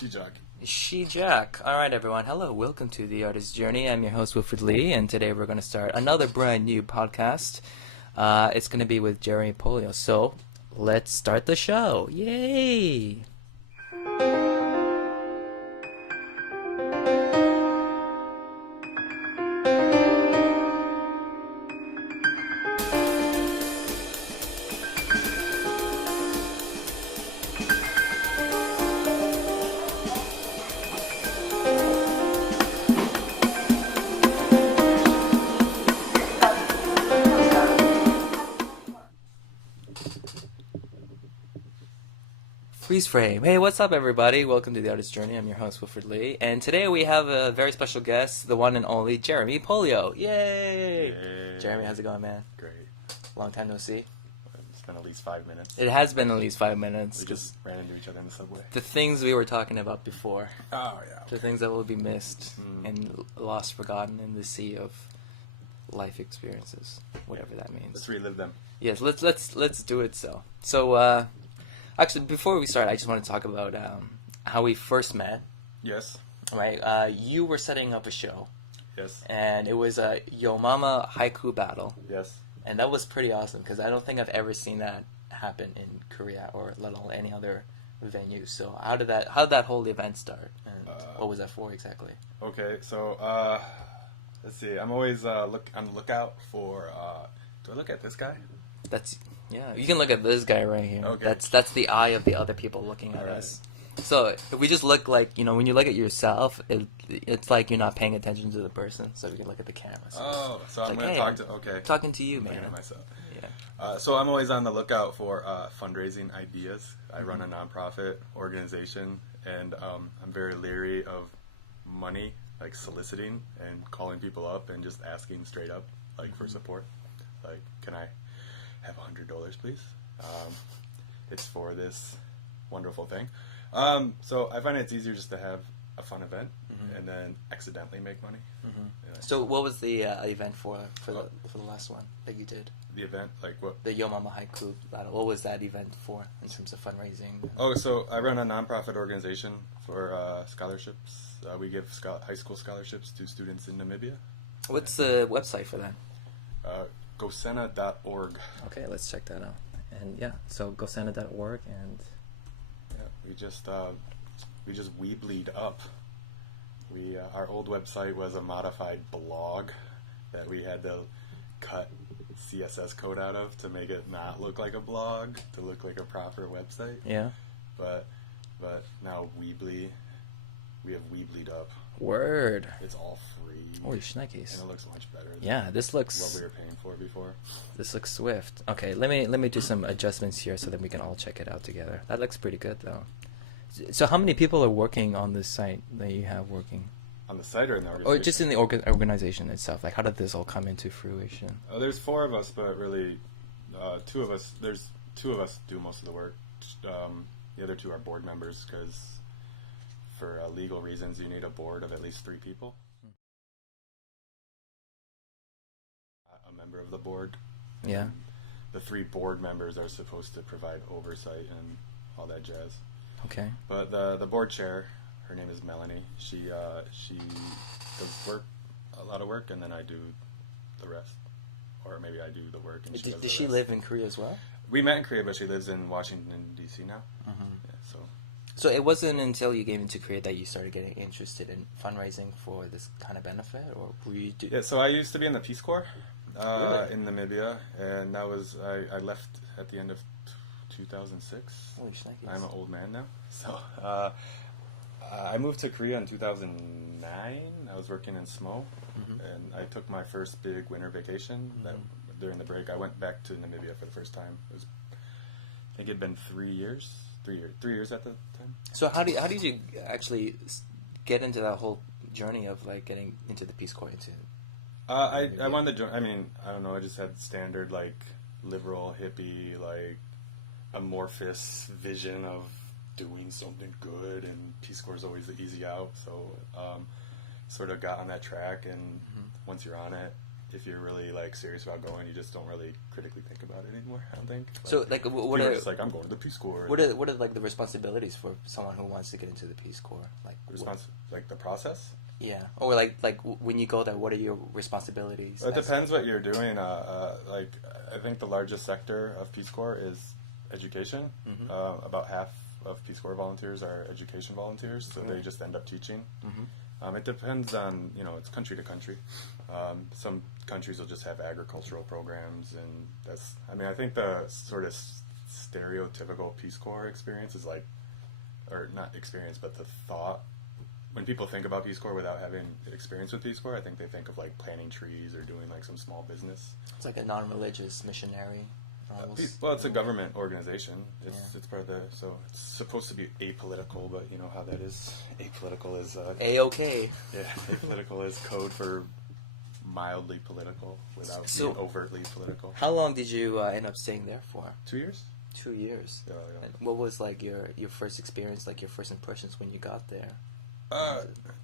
She-Jack. She-Jack. Alright everyone, hello, welcome to The Artist's Journey. I'm your host Wilfred Lee, and today we're going to start another brand new podcast. It's going to be with Jeremy Polio, so let's start the show. Yay! Freeze frame. Hey, what's up, everybody? Welcome to The Artist's Journey. I'm your host, Wilfred Lee. And today we have a very special guest, the one and only Jeremy Polio. Yay! Jeremy, how's it going, man? Great. Long time no see. It's been at least 5 minutes. It has been at least 5 minutes. We just ran into each other in the subway. The things we were talking about before. Oh, yeah. The things that will be missed and lost, forgotten in the sea of life experiences. Whatever that means. Let's relive them. Yes, let's do it So, actually, before we start, I just want to talk about how we first met. Yes. Right, you were setting up a show. Yes. And it was a Yo Mama haiku battle. Yes. And that was pretty awesome because I don't think I've ever seen that happen in Korea or let alone any other venue. So how did that whole event start? And what was that for exactly? Okay, so let's see. I'm always on the lookout for. Do I look at this guy? Yeah. You can look at this guy right here. Okay. That's the eye of the other people looking at us. So if we just look like, when you look at yourself, it's like you're not paying attention to the person. So we can look at the camera. So so I'm going to talk to. Okay. Talking to you, man. Looking at myself. Yeah. So I'm always on the lookout for fundraising ideas. I run a nonprofit organization, and I'm very leery of money, like soliciting and calling people up and just asking straight up, like for support. Like, can I have $100, please? It's for this wonderful thing. So I find it's easier just to have a fun event and then accidentally make money. Yeah. So what was the event for the last one that you did? The event, like what? The Yo Mama haiku battle. What was that event for in terms of fundraising? Oh, so I run a nonprofit organization for scholarships. We give high school scholarships to students in Namibia. What's the website for that? Gosena.org. Okay, let's check that out. And yeah, so gosena.org and yeah, we just weebleed up. Our old website was a modified blog that we had to cut CSS code out of to make it not look like a blog, to look like a proper website. Yeah. But now we have weebleed up. Word. It's all free. Holy shnikes. And it looks much better than this looks what we were paying for before. This looks swift. Okay, let me do some adjustments here so that we can all check it out together. That looks pretty good though. So how many people are working on this site that you have working? On the site or in the organization? Or just in the organization itself? Like, how did this all come into fruition? There's 4 of us, but really 2 of us. There's 2 of us do most of the work. The other 2 are board members because for legal reasons you need a board of at least 3 people. A member of the board. Yeah. The 3 board members are supposed to provide oversight and all that jazz. Okay. But the board chair, her name is Melanie. She does a lot of work, and then I do the rest, or maybe I do the work and she does. Does she live in Korea as well? We met in Korea, but she lives in Washington D.C. now. Yeah, so it wasn't until you came into Korea that you started getting interested in fundraising for this kind of benefit, or were you? Yeah. So I used to be in the Peace Corps really? in Namibia, and that was I left at the end of 2006. Holy shnikes. I'm an old man now. So I moved to Korea in 2009. I was working in SMO, and I took my first big winter vacation. During the break, I went back to Namibia for the first time. It was, I think it had been 3 years. 3 years at the time. So how did you actually get into that whole journey of like getting into the Peace Corps? I wanted to join. I mean, I don't know. I just had standard like liberal hippie like amorphous vision of doing something good, and Peace Corps is always the easy out. So sort of got on that track, and once you're on it, if you're really like serious about going, you just don't really critically think about it anymore. I don't think. So like, what people are are just like, I'm going to the Peace Corps. what are like the responsibilities for someone who wants to get into the Peace Corps? Like like the process? Yeah, or like when you go there, what are your responsibilities? It depends what you're doing. Like I think the largest sector of Peace Corps is education. Mm-hmm. About half of Peace Corps volunteers are education volunteers, so they just end up teaching. Mm-hmm. It depends on, it's country to country. Some countries will just have agricultural programs, and I think the sort of stereotypical Peace Corps experience is like, or not experience, but the thought. When people think about Peace Corps without having experience with Peace Corps, I think they think of like planting trees or doing like some small business. It's like a non-religious missionary. Well, it's a government organization. It's part of so it's supposed to be apolitical, but you know how that is. Apolitical is A-OK. Yeah, apolitical is code for mildly political without being overtly political. How long did you end up staying there for? 2 years. 2 years. Yeah. And what was like your first experience, like your first impressions when you got there?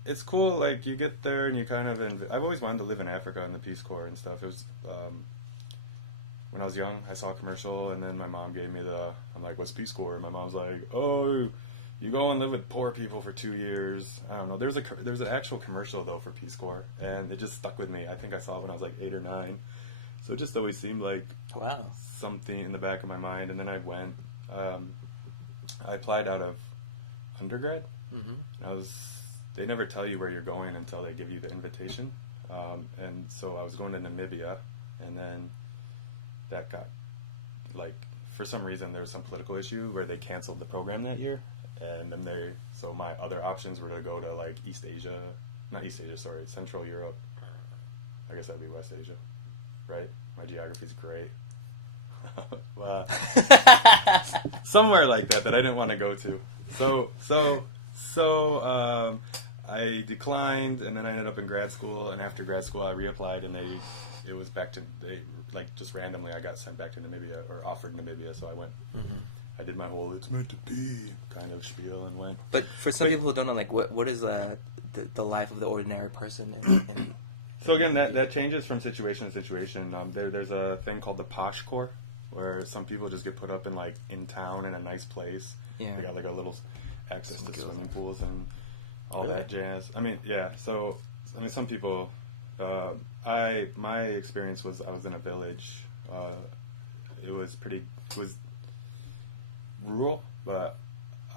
It's cool. Like you get there and you kind of. I've always wanted to live in Africa in the Peace Corps and stuff. It was. When I was young, I saw a commercial, and then my mom gave me I'm like, what's Peace Corps? And my mom's like, oh, you go and live with poor people for 2 years. I don't know. There was an actual commercial, though, for Peace Corps, and it just stuck with me. I think I saw it when I was like 8 or 9. So it just always seemed like something in the back of my mind, and then I went. I applied out of undergrad. Mm-hmm. They never tell you where you're going until they give you the invitation. And so I was going to Namibia, and then that got, like, for some reason there was some political issue where they canceled the program that year, and then so my other options were to go to like Central Europe. I guess that'd be West Asia, right? My geography's great. Well, somewhere like that I didn't want to go to. So I declined, and then I ended up in grad school, and after grad school I reapplied, and just randomly I got sent back to Namibia, or offered Namibia, so I went. Mm-hmm. I did my whole "it's meant to be" kind of spiel and went. But for some people who don't know, like, what is the life of the ordinary person? So again, that changes from situation to situation. There's a thing called the Posh Corps, where some people just get put up in town in a nice place. Yeah. They got like a little access to swimming pools and all that jazz. So some people. My experience was I was in a village. It was rural, but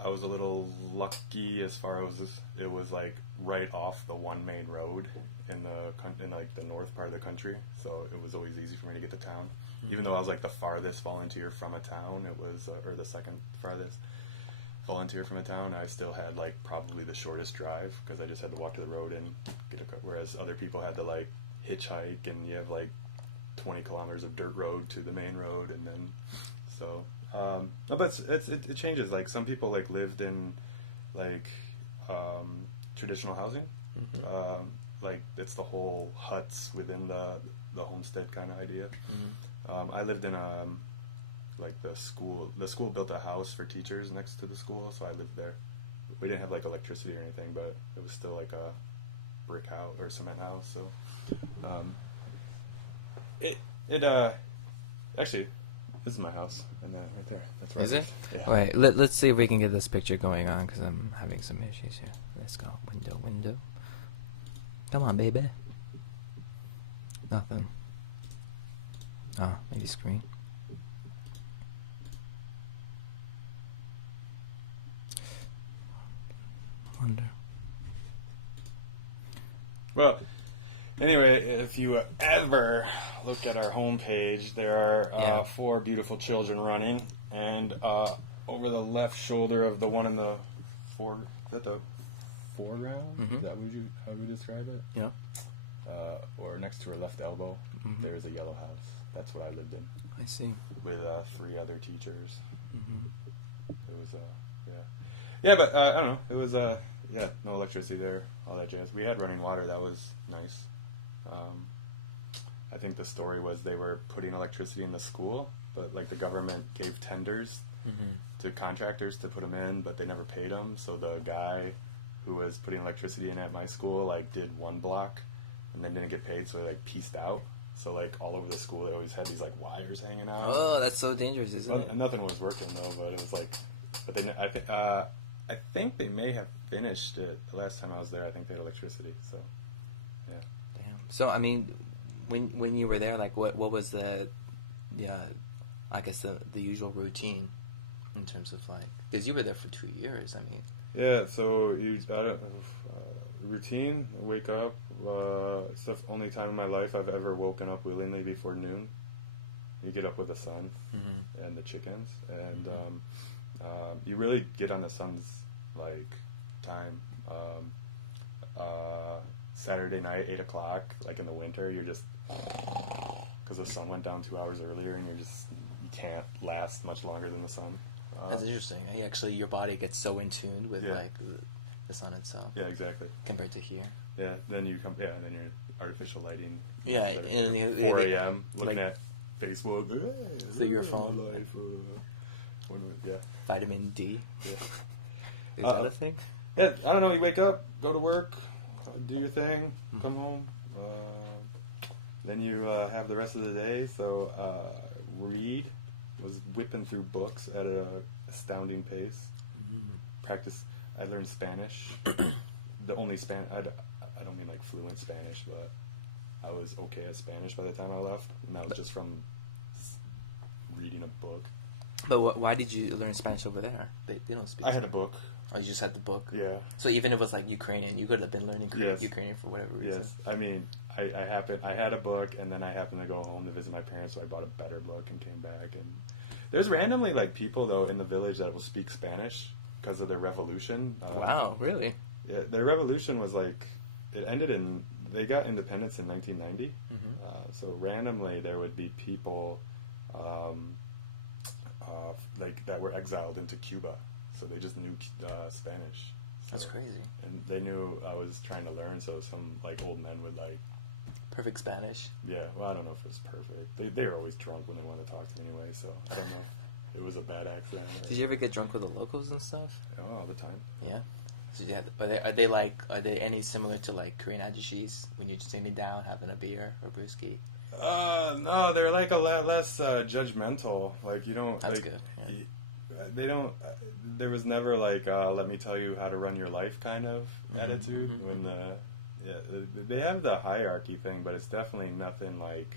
I was a little lucky as far as it was like right off the one main road in the north part of the country, so it was always easy for me to get to town. Mm-hmm. Even though I was like the farthest volunteer from a town, it was or the second farthest volunteer from a town, I still had like probably the shortest drive because I just had to walk to the road and get a car, whereas other people had to like hitchhike, and you have like 20 kilometers of dirt road to the main road, and then so but it changes. Like some people like lived in like traditional housing. Mm-hmm. Like it's the whole huts within the homestead kind of idea. Mm-hmm. I lived in like the school built a house for teachers next to the school, so I lived there. We didn't have like electricity or anything, but it was still like a brick house or cement house. So actually, this is my house, and right there, that's right. Is it? Yeah. Wait, let's see if we can get this picture going on, because I'm having some issues here. Let's go window. Come on, baby. Nothing. Oh, maybe screen. Wonder. Well, anyway, if you ever look at our homepage, there are 4 beautiful children running, and over the left shoulder of the one in the foreground? Mm-hmm. Is that how we describe it? Yeah. Or next to her left elbow, mm-hmm. There is a yellow house. That's what I lived in. I see. With 3 other teachers. Mm-hmm. It was yeah, but I don't know. It was no electricity there, all that jazz. We had running water. That was nice. I think the story was they were putting electricity in the school, but like the government gave tenders mm-hmm. to contractors to put them in, but they never paid them. So the guy who was putting electricity in at my school like did 1 block and then didn't get paid, so he like pieced out. So like all over the school, they always had these like wires hanging out. Oh, that's so dangerous, isn't it? Nothing was working though, but it was like, but they, I think they may have finished it the last time I was there. I think they had electricity. So, yeah. Damn. So I mean, when you were there, like what was the, I guess the usual routine in terms of like, because you were there for 2 years. I mean. Yeah. So routine. Wake up. It's the only time in my life I've ever woken up willingly before noon. You get up with the sun and the chickens, and you really get on the sun's like time. Saturday night, 8 o'clock, like in the winter, you're just because the sun went down 2 hours earlier, and you can't last much longer than the sun. That's interesting. Actually, your body gets so in tune with like the sun itself. Yeah, exactly. Compared to here. Yeah, then you come. Yeah, and then you're artificial lighting. Yeah, and 4 a.m. looking at Facebook. So your phone. Life, yeah. Vitamin D. Yeah. Is that a thing? Yeah, I don't know. You wake up, go to work, do your thing, come home. Then you have the rest of the day. So read. Was whipping through books at an astounding pace. Practice. I learned Spanish. The only Spanish. I don't mean like fluent Spanish, but I was okay at Spanish by the time I left, and that was just from reading a book. But why did you learn Spanish over there? They don't speak. I had a book. Oh, you just had the book? Yeah. So even if it was like Ukrainian, you could have been learning Ukrainian for whatever reason. Yes. I mean, I had a book, and then I happened to go home to visit my parents, so I bought a better book and came back. And there's randomly like people though in the village that will speak Spanish because of their revolution. Wow, really? Yeah, their revolution was like it ended in they got independence in 1990. So randomly there would be people like that were exiled into Cuba. So they just knew Spanish. So, that's crazy. And they knew I was trying to learn, so some like old men would like perfect Spanish. Yeah, well, I don't know if it was perfect. They were always drunk when they wanted to talk to me anyway, so I don't know if it was a bad accident. Did you ever get drunk with the locals and stuff? Oh, all the time. Yeah. So are they any similar to like Korean ajishis when you're just sitting down having a beer or brewski? No, they're like a lot less judgmental. Like you don't. That's like, good. Yeah. They don't. There was never like let me tell you how to run your life kind of attitude. When they have the hierarchy thing, but it's definitely nothing like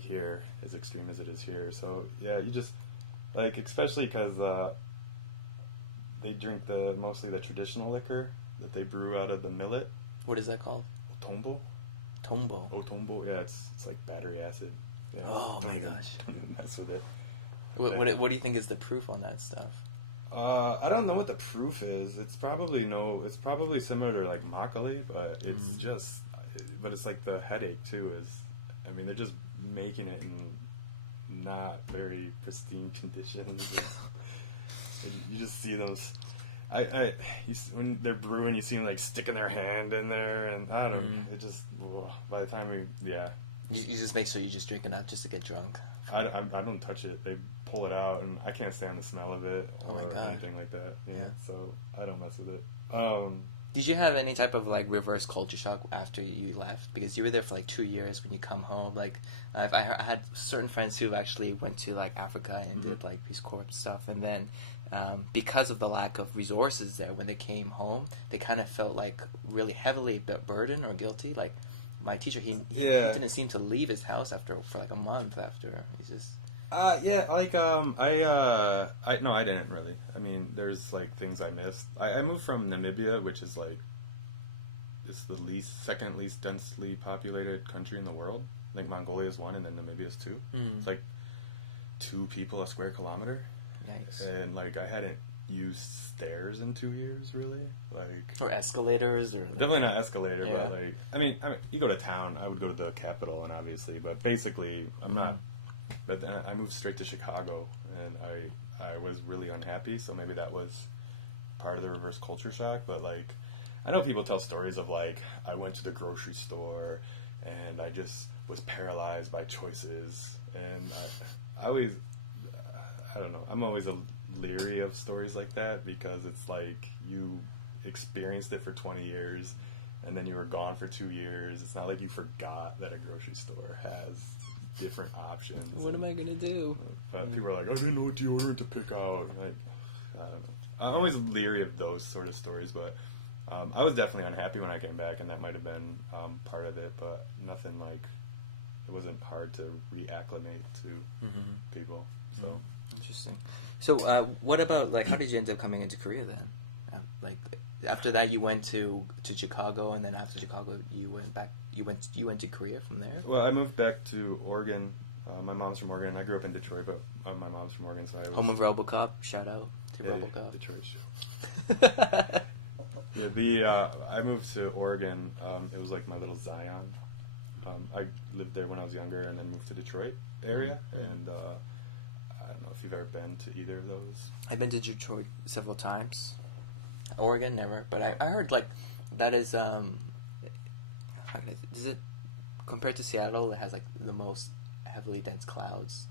here as extreme as it is here. So yeah, you just like especially because they drink mostly the traditional liquor that they brew out of the millet. What is that called? Otombo. Otombo. Yeah, it's like battery acid. Yeah, oh my gosh. Don't mess with it. What do you think is the proof on that stuff? I don't know what the proof is. It's probably similar to like makgeolli, but it's but it's like the headache too I mean, they're just making it in not very pristine conditions. You just see those. When they're brewing, you see them like sticking their hand in there, and I don't know. It just by the time you just make sure you just drink enough just to get drunk. I don't touch it. They pull it out, and I can't stand the smell of it or anything like that. Yeah, so I don't mess with it. Did you have any type of like reverse culture shock after you left? Because you were there for like 2 years. When you come home, like I had certain friends who actually went to like Africa and did like Peace Corps stuff, and then because of the lack of resources there, when they came home, they kind of felt like really heavily burdened or guilty. Like my teacher, he didn't seem to leave his house for like a month after. He's just I didn't really. I mean, there's like things I missed. I moved from Namibia, which is like it's the second least densely populated country in the world. I think Mongolia is 1, and then Namibia is 2. It's like 2 people a square kilometer. Nice. And like I hadn't used stairs in 2 years, really. Like or escalators, or definitely not escalator, but like I mean, you go to town. I would go to the capital, and obviously, but basically, I'm not. But then I moved straight to Chicago, and I was really unhappy. So maybe that was part of the reverse culture shock. But like, I know people tell stories of like I went to the grocery store, and I just was paralyzed by choices, and I don't know. I'm always leery of stories like that because it's like you experienced it for 20 years, and then you were gone for 2 years. It's not like you forgot that a grocery store has different options. What am I gonna do? But people are like, I didn't know what deodorant to pick out. Like, I don't know. I'm always leery of those sort of stories, but I was definitely unhappy when I came back, and that might have been part of it, but nothing like, it wasn't hard to reacclimate to people. So Interesting. So what about, like, how did you end up coming into Korea then? Like, after that you went to Chicago, and then after Chicago you went back, you went to Korea from there? Well, I moved back to Oregon. My mom's from Oregon. I grew up in Detroit, but my mom's from Oregon, so I was... Home of RoboCop. Shout out to Yeah, RoboCop. Detroit show. Yeah, I moved to Oregon. It was like my little Zion. I lived there when I was younger, and then moved to Detroit area. And I don't know if you've ever been to either of those. I've been to Detroit several times. Oregon, never. But I heard, like, that is, is it, compared to Seattle, it has, like, the most heavily dense clouds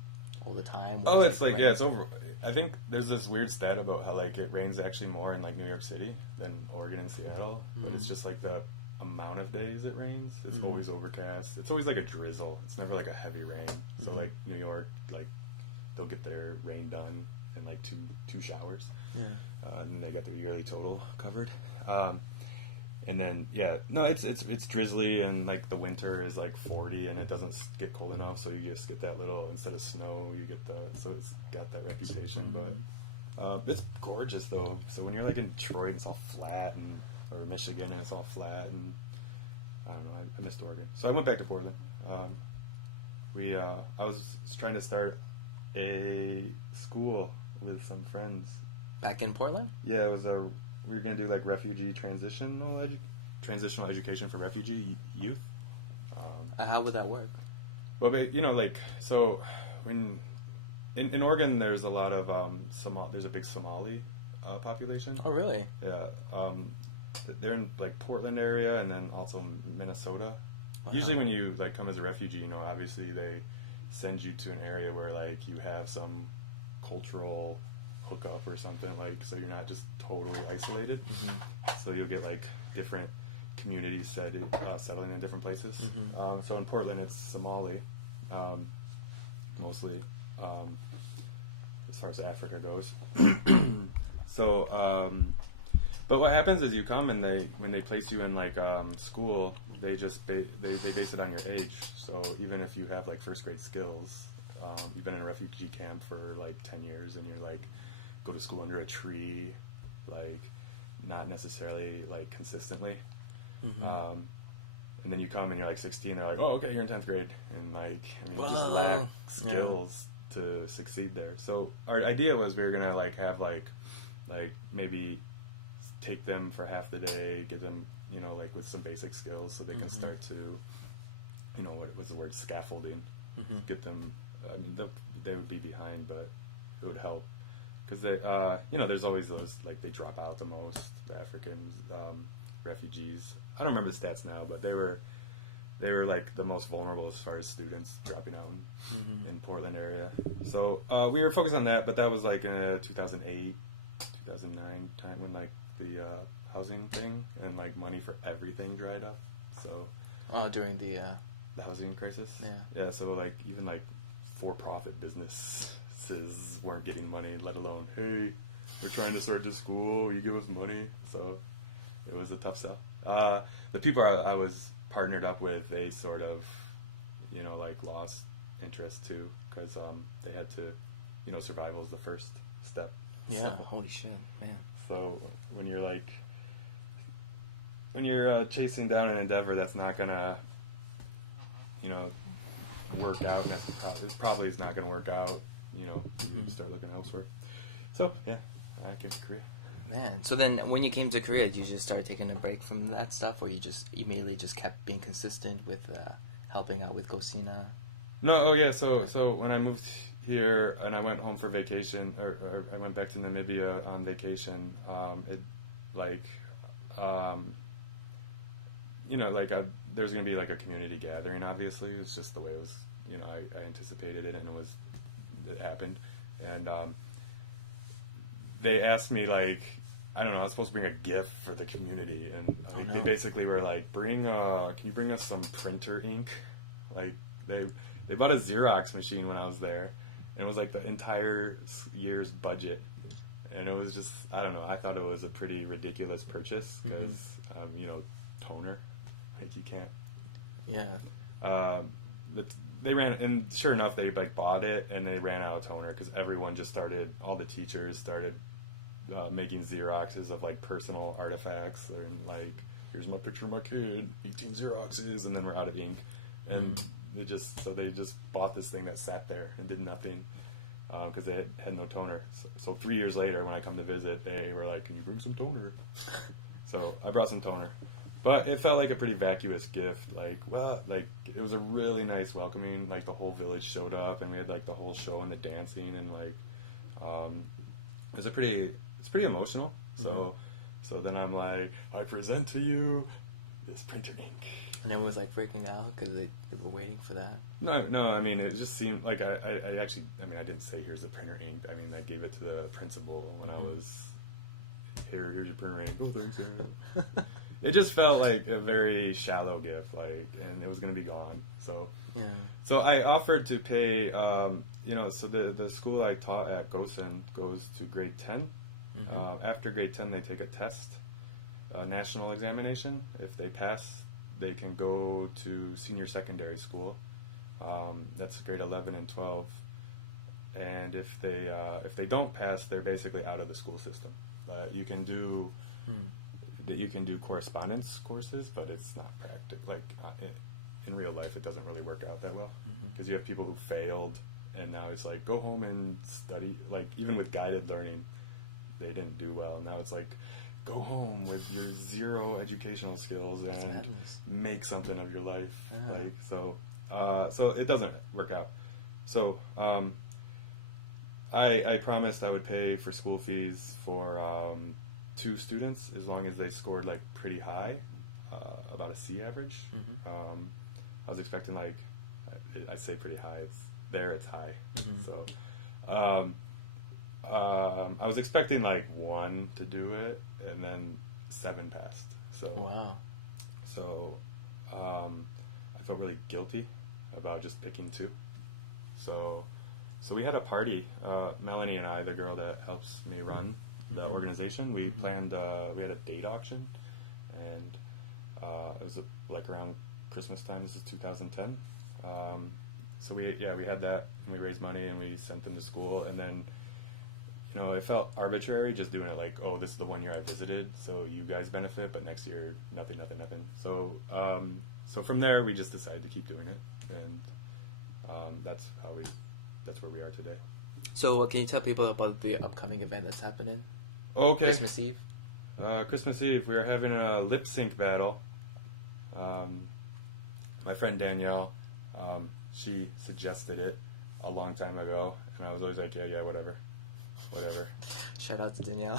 all the time? Oh, it's like, yeah, it's over. I think there's this weird stat about how, like, it rains actually more in, like, New York City than Oregon and Seattle. But it's just, like, the amount of days it rains. It's always overcast. It's always, like, a drizzle. It's never, like, a heavy rain. So, like, New York, like, they'll get their rain done in, like, two showers. Yeah. And they got their yearly total covered. And then, yeah, no, it's drizzly, and, like, the winter is, like, 40, and it doesn't get cold enough, so you just get that little, instead of snow, you get so it's got that reputation, but it's gorgeous, though. So when you're, like, in Detroit, it's all flat, or Michigan, and it's all flat, and I don't know, I missed Oregon. So I went back to Portland. I was trying to start a school with some friends. Back in Portland? Yeah, it was we were going to do, like, refugee transitional education for refugee youth. How would that work? Well, you know, like, so when in Oregon, there's a lot of there's a big Somali population. Oh, really? Yeah, they're in, like, Portland area, and then also Minnesota. Wow. Usually, when you, like, come as a refugee, you know, obviously they send you to an area where, like, you have some cultural hookup or something, like, so you're not just totally isolated. So you'll get, like, different communities settling in different places. So in Portland, it's Somali, mostly, as far as Africa goes. So, but what happens is you come, and when they place you in, like, school, they just they base it on your age. So even if you have, like, first grade skills, you've been in a refugee camp for, like, 10 years, and you're, like, go to school under a tree, like, not necessarily, like, consistently. And then you come and you're, like, 16, they're like, oh, okay, you're in 10th grade. And, like, I mean, you just lack skills to succeed there. So our idea was we were going to, like, have, like, maybe take them for half the day, give them, you know, like, with some basic skills so they can start to, you know, what was the word, scaffolding. Get them, I mean, they would be behind, but it would help. Because they, you know, there's always those, like, they drop out the most, the Africans, refugees. I don't remember the stats now, but they were like the most vulnerable as far as students dropping out in Portland area. So we were focused on that, but that was like in 2008, 2009 time when, like, the housing thing and, like, money for everything dried up. So during the housing crisis. Yeah. So, like, even, like, for-profit businesses weren't getting money, let alone, hey, we're trying to start this school, you give us money. So it was a tough sell. The people I was partnered up with, they sort of, you know, like, lost interest too, because they had to, you know, survival is the first step. Yeah, so, holy shit, man. So when you're chasing down an endeavor that's not gonna, you know, work out, and it probably is not gonna work out, you know, you start looking elsewhere. So yeah, I came to Korea. Man, so then when you came to Korea, did you just start taking a break from that stuff, or you just immediately just kept being consistent with helping out with Gosina? No, oh yeah, so when I moved here and I went home for vacation, or I went back to Namibia on vacation, you know, like, there's going to be, like, a community gathering, obviously. It's just the way it was, you know, I anticipated it, and it happened. And they asked me, like, I don't know. I was supposed to bring a gift for the community, and no. they basically were like, "Can you bring us some printer ink?" Like they bought a Xerox machine when I was there, and it was like the entire year's budget, and it was just I don't know. I thought it was a pretty ridiculous purchase because toner, like you can't. Yeah. They ran, and sure enough, they like bought it, and they ran out of toner because everyone just started. All the teachers started making Xeroxes of like personal artifacts, and like, here's my picture of my kid, 18 Xeroxes, and then we're out of ink, and they just bought this thing that sat there and did nothing because they had no toner. So 3 years later, when I come to visit, they were like, "Can you bring some toner?" So I brought some toner. But it felt like a pretty vacuous gift. Like it was a really nice welcoming. Like the whole village showed up, and we had like the whole show and the dancing, and like it's pretty emotional. So then I'm like, I present to you this printer ink. And everyone was like freaking out because they were waiting for that. No. I mean, it just seemed like I actually. I mean, I didn't say here's the printer ink. I mean, I gave it to the principal when I was. Here's your printer ink. Oh, thanks, Aaron. It just felt like a very shallow gift, and it was going to be gone. So I offered to pay. So the school I taught at goes to grade 10. After grade 10, they take a test, a national examination. If they pass, they can go to senior secondary school. That's grade 11 and 12. And if they don't pass, they're basically out of the school system. You can do. That you can do correspondence courses, but it's not practical. Like in real life, it doesn't really work out that well because you have people who failed, and now it's like go home and study. Like even with guided learning, they didn't do well. Now it's like go home with your 0 educational skills and make something of your life. So it doesn't work out. So I promised I would pay for school fees for 2 students as long as they scored like pretty high, about a C average. I was expecting like I say pretty high. It's high. So I was expecting like 1 to do it, and then 7 passed. So wow. So I felt really guilty about just picking 2. So we had a party. Melanie and I, the girl that helps me run the organization, we planned. We had a date auction, and it was like around Christmas time. This is 2010. So we had that, and we raised money, and we sent them to school, and then it felt arbitrary just doing it like, oh, this is the 1 year I visited, so you guys benefit, but next year nothing. So from there we just decided to keep doing it, and that's where we are today. So can you tell people about the upcoming event that's happening? Okay. Christmas Eve. Christmas Eve, we are having a lip sync battle. My friend Danielle, she suggested it a long time ago, and I was always like, yeah, whatever. Shout out to Danielle.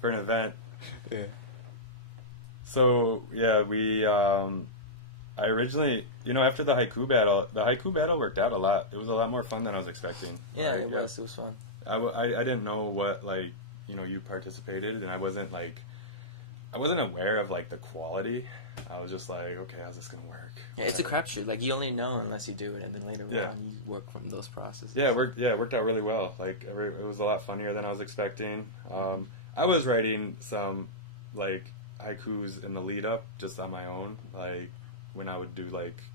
For an event. Yeah. So we. I originally, after the haiku battle worked out a lot. It was a lot more fun than I was expecting. Yeah, it was. It was fun. I didn't know what you participated, and I wasn't aware of the quality. I was just like, okay, how's this gonna work? Yeah, it's a crapshoot. Like you only know unless you do it, and then later on you work from those processes. Yeah, it worked out really well. It was a lot funnier than I was expecting. I was writing some haikus in the lead up just on my own, when I would do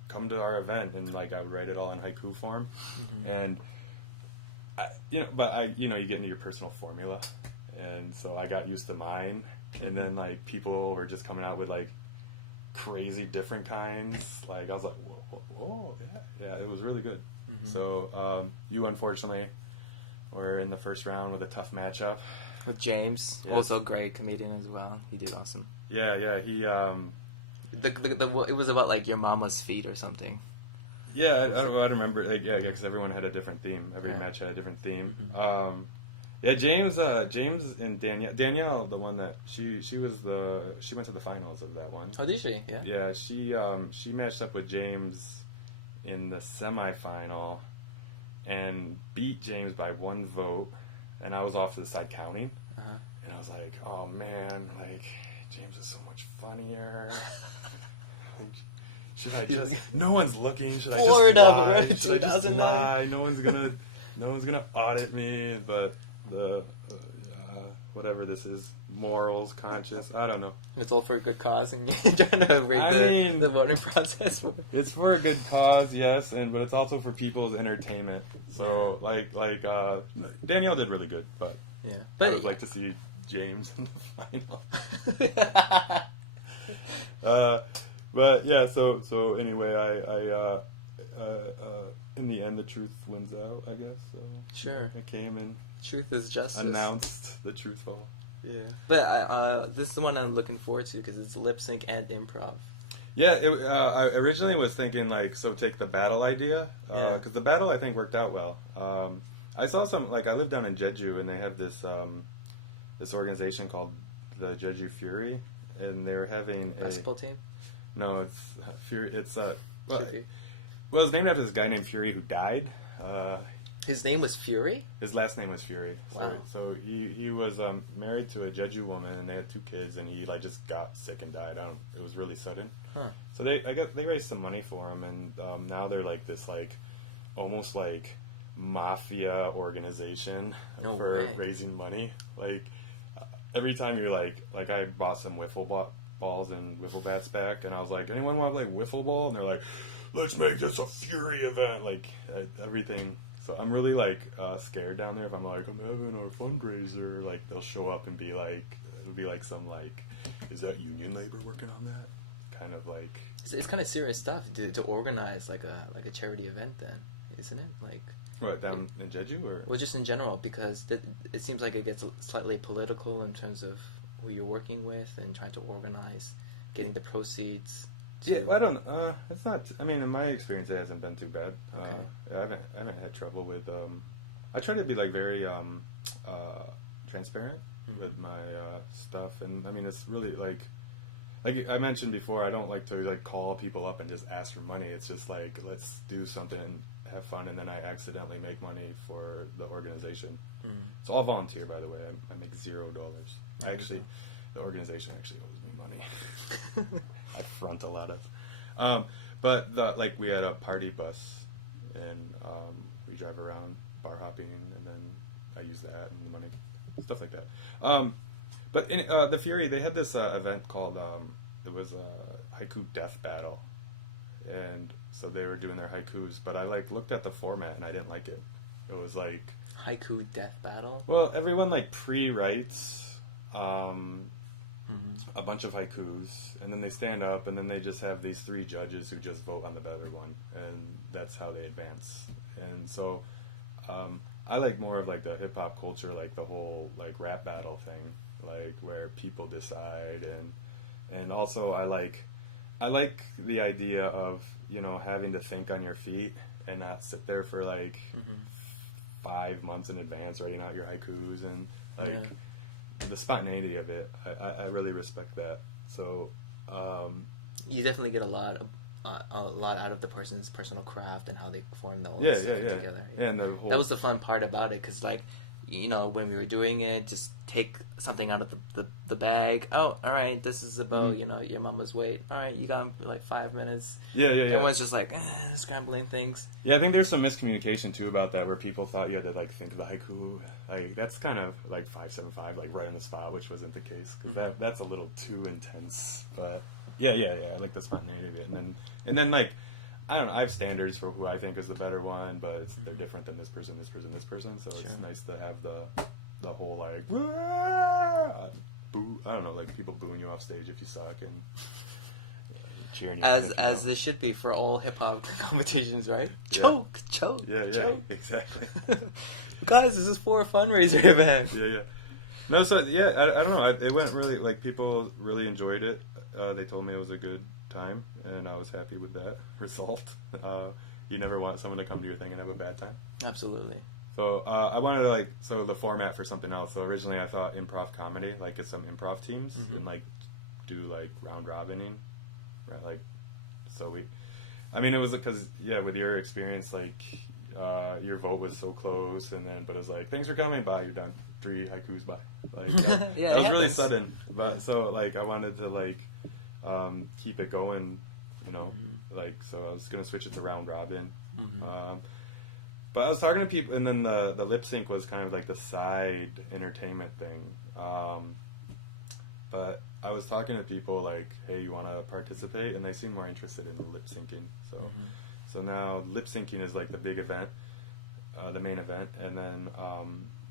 come to our event, and I would write it all in haiku form, and you get into your personal formula, and so I got used to mine, and then people were just coming out with crazy different kinds. I was like, whoa, yeah, it was really good. So you unfortunately were in the first round with a tough matchup with James, yes. Also a great comedian as well. He did awesome. Yeah, he. It was about your mama's feet or something. Yeah, I remember. Because everyone had a different theme. Every match had a different theme. James and Danielle, the one that she went to the finals of that one. Oh, did she? Yeah. Yeah, she matched up with James in the semifinal and beat James by 1 vote. and I was off to the side counting, Uh-huh. and I was like, oh man, like James is so much funnier. Should I just? No one's looking. Should I just lie? Should I just lie? No one's gonna audit me. But the whatever this is, morals, conscience. I don't know. It's all for a good cause, and you're trying to rate the voting process. It's for a good cause, yes, but it's also for people's entertainment. So like Danielle did really good, but I would like to see James in the final. But yeah, so anyway, I in the end the truth wins out, I guess. So sure, I came and truth is justice. Announced the truth fall. Yeah, but this is the one I'm looking forward to because it's lip sync and improv. Yeah, I originally was thinking take the battle idea because the battle I think worked out well. I saw some I live down in Jeju and they have this this organization called the Jeju Fury, and they're having a basketball team. No, it's Fury. It's well, it's named after this guy named Fury who died. His name was Fury? His last name was Fury. Wow. So he was married to a Jeju woman, and they had 2 kids, and he just got sick and died. It was really sudden. Huh. So they raised some money for him, and now they're this almost mafia organization for raising money. Every time you're I bought some wiffle balls and wiffle bats back, and I was like, anyone want to play wiffle ball? And they're like, let's make this a Fury event. Everything. So I'm really scared down there if I'm I'm having our fundraiser. They'll show up and be it'll be some is that union labor working on that? Kind of it's kind of serious stuff to organize a charity event then, isn't it? What, down in Jeju or? Well, just in general, because it seems like it gets slightly political in terms of who you're working with and trying to organize getting the proceeds. Yeah, I don't. It's not. I mean, in my experience, it hasn't been too bad. Okay. I haven't had trouble with. I try to be very transparent with my stuff, and I mean, it's really like I mentioned before. I don't like to call people up and just ask for money. It's just let's do something and have fun, and then I accidentally make money for the organization. Mm. It's all volunteer, by the way. I make $0. The organization actually owes me money. I front a lot of, but we had a party bus, and we drive around bar hopping, and then I use that and the money, stuff like that. But in the Fury, they had this event called it was a haiku death battle, and so they were doing their haikus. But I looked at the format and I didn't like it. It was haiku death battle. Well, everyone pre-writes. A bunch of haikus, and then they stand up, and then they just have these 3 judges who just vote on the better one, and that's how they advance. And so, I like more of the hip hop culture, the whole rap battle thing, where people decide, and also I like the idea of having to think on your feet and not sit there for 5 months in advance writing out your haikus and the spontaneity of it. I really respect that. So you definitely get a lot out of the person's personal craft and how they form the whole thing together. Yeah, and that was the fun part about it, because when we were doing it, just take something out of the bag. Oh, all right, this is about your mama's weight. All right, you got 5 minutes. Yeah. Everyone's just scrambling things. Yeah, I think there's some miscommunication too about that, where people thought you had to think of the haiku. That's kind of 575, right on the spot, which wasn't the case, because that's a little too intense. But yeah, I like the spontaneity of it, and then I don't know, I have standards for who I think is the better one, but they're different than this person, so it's nice to have the whole boo. I don't know, people booing you off stage if you suck and cheering you. As this should be for all hip hop competitions, right? Yeah. Choke. Yeah, exactly. Guys, this is for a fundraiser event. Yeah. No, so I don't know. It went really people really enjoyed it. They told me it was a good time, and I was happy with that result. You never want someone to come to your thing and have a bad time. Absolutely. So I wanted to the format for something else. So originally I thought improv comedy, get some improv teams and do round robining, right? So it was because with your experience, your vote was so close, and then but it was like, thanks for coming, bye, you're done. 3 haikus, bye. Like Yeah, that it was really happens. sudden, but so like I wanted to like keep it going, you know, like so I was gonna switch it to round robin. But I was talking to people, and then the lip sync was kind of like the side entertainment thing. But I was talking to people like, hey, you want to participate? And they seem more interested in the lip syncing. So now lip syncing is like the big event, the main event, and then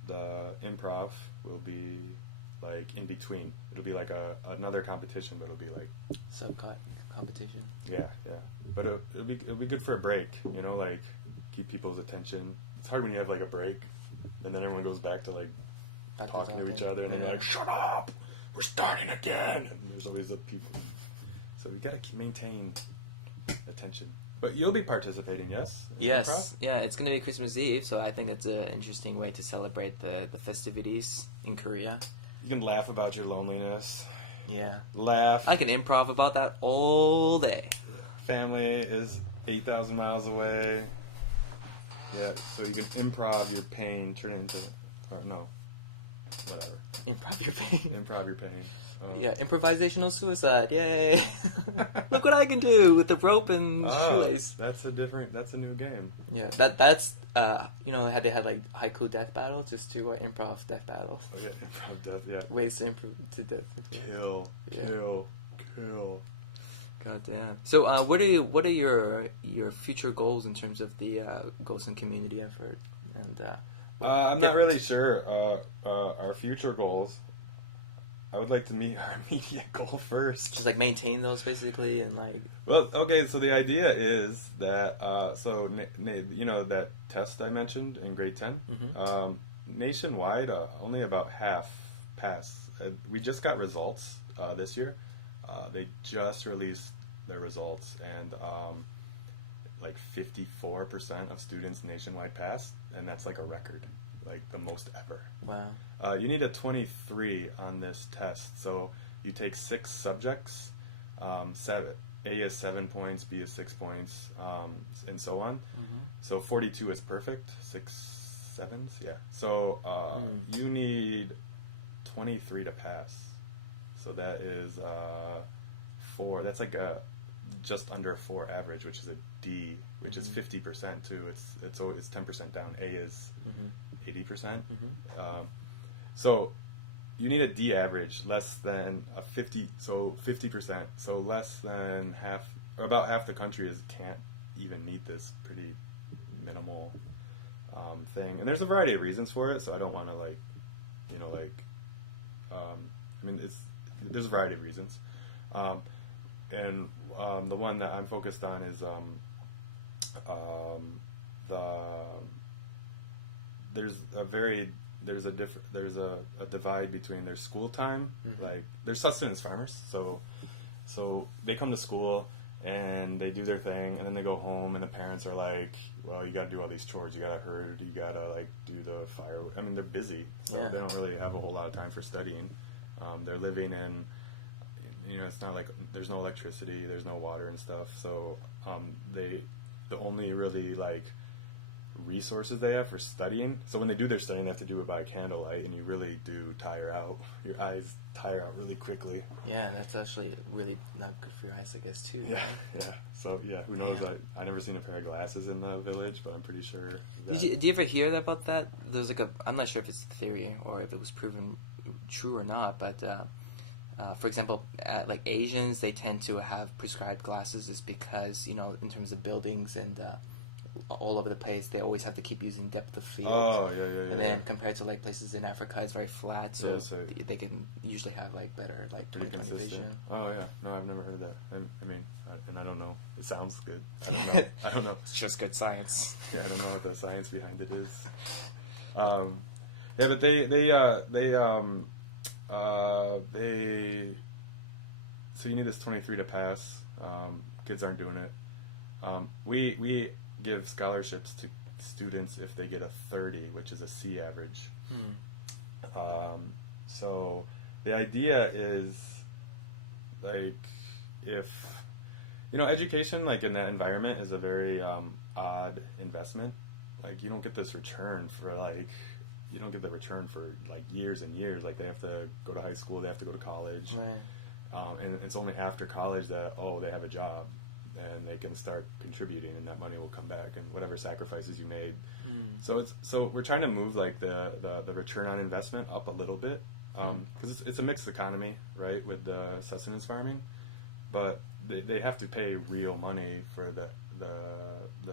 the improv will be like in between. It'll be like another competition, but it'll be like Competition. yeah. But it'll be good for a break, you know, like keep people's attention. It's hard when you have like a break, and then everyone goes back to like talking to each other, and then they're like, "Shut up, we're starting again." And there's always the people, so we gotta maintain attention. But you'll be participating, yes? In Yes, improv? yeah, it's going to be Christmas Eve, so I think it's an interesting way to celebrate the festivities in Korea. You can laugh about your loneliness. Yeah. Laugh. I can improv about that all day. Family is 8,000 miles away. Yeah, so you can improv your pain, turn it into, or no, whatever. Improv your pain. Improv your pain. Yeah, improvisational suicide. Yay! Look what I can do with the rope and shoelace. That's a new game. Yeah, that's you know, they had like haiku death battle, just two improv death battles. Oh yeah, improv death, yeah. Ways to improve to death. Kill. God damn. So, what are your future goals in terms of the Ghost and community effort? And I'm not really sure. Our future goals. I would like to meet our immediate goal first. just like maintain those basically, and like. Well, okay. So the idea is that you know that test I mentioned in grade 10. Nationwide, only about half pass. We just got results this year. They just released their results, and like 54% of students nationwide passed, and that's like a record, like the most ever. Wow. You need a 23 on this test, so you take 6 subjects. A is 7 points, B is 6 points, and so on. So 42 is perfect. 6 sevens, yeah. So you need 23 to pass. So that is 4. That's like just under a 4 average, which is a D, which is 50% too. It's 10% down. A is 80%. So you need a D average less than a 50. So 50%. So less than half, or about half the country can't even meet this pretty minimal thing. And there's a variety of reasons for it. So I don't want to I mean, there's a variety of reasons. And the one that I'm focused on is there's a divide between their school time, like they're sustenance farmers, so they come to school and they do their thing, and then they go home, and the parents are like, well, you got to do all these chores, you got to herd, you got to like do the fire. I mean, they're busy, so they don't really have a whole lot of time for studying. They're living in, it's not like there's no electricity, there's no water and stuff, so the only really like resources they have for studying. So when they do their studying, they have to do it by candlelight, and you really do tire out. Your eyes tire out really quickly. Yeah, that's actually really not good for your eyes, I guess, too. Yeah, right? yeah. So yeah, who knows? I never seen a pair of glasses in the village, but I'm pretty sure. Do you ever hear about that? There's like I'm not sure if it's a theory or if it was proven true or not, but for example, like Asians, they tend to have prescribed glasses is because, in terms of buildings and all over the place, they always have to keep using depth of field. Oh, yeah. And then compared to like places in Africa, it's very flat, so they can usually have like better like 20/20 vision. Oh yeah, no, I've never heard that. I mean, I don't know. It sounds good. I don't know. I don't know. It's just good science. Yeah, I don't know what the science behind it is. Yeah, but so you need this 23 to pass. Kids aren't doing it. We give scholarships to students if they get a 30, which is a C average. So the idea is like if education like in that environment is a very odd investment. like you don't get this return for like you don't get the return for like years and years. Like they have to go to high school, they have to go to college, and it's only after college that they have a job and they can start contributing, and that money will come back and whatever sacrifices you made. So we're trying to move like the return on investment up a little bit because it's a mixed economy, right, with the sustenance farming, but they have to pay real money for the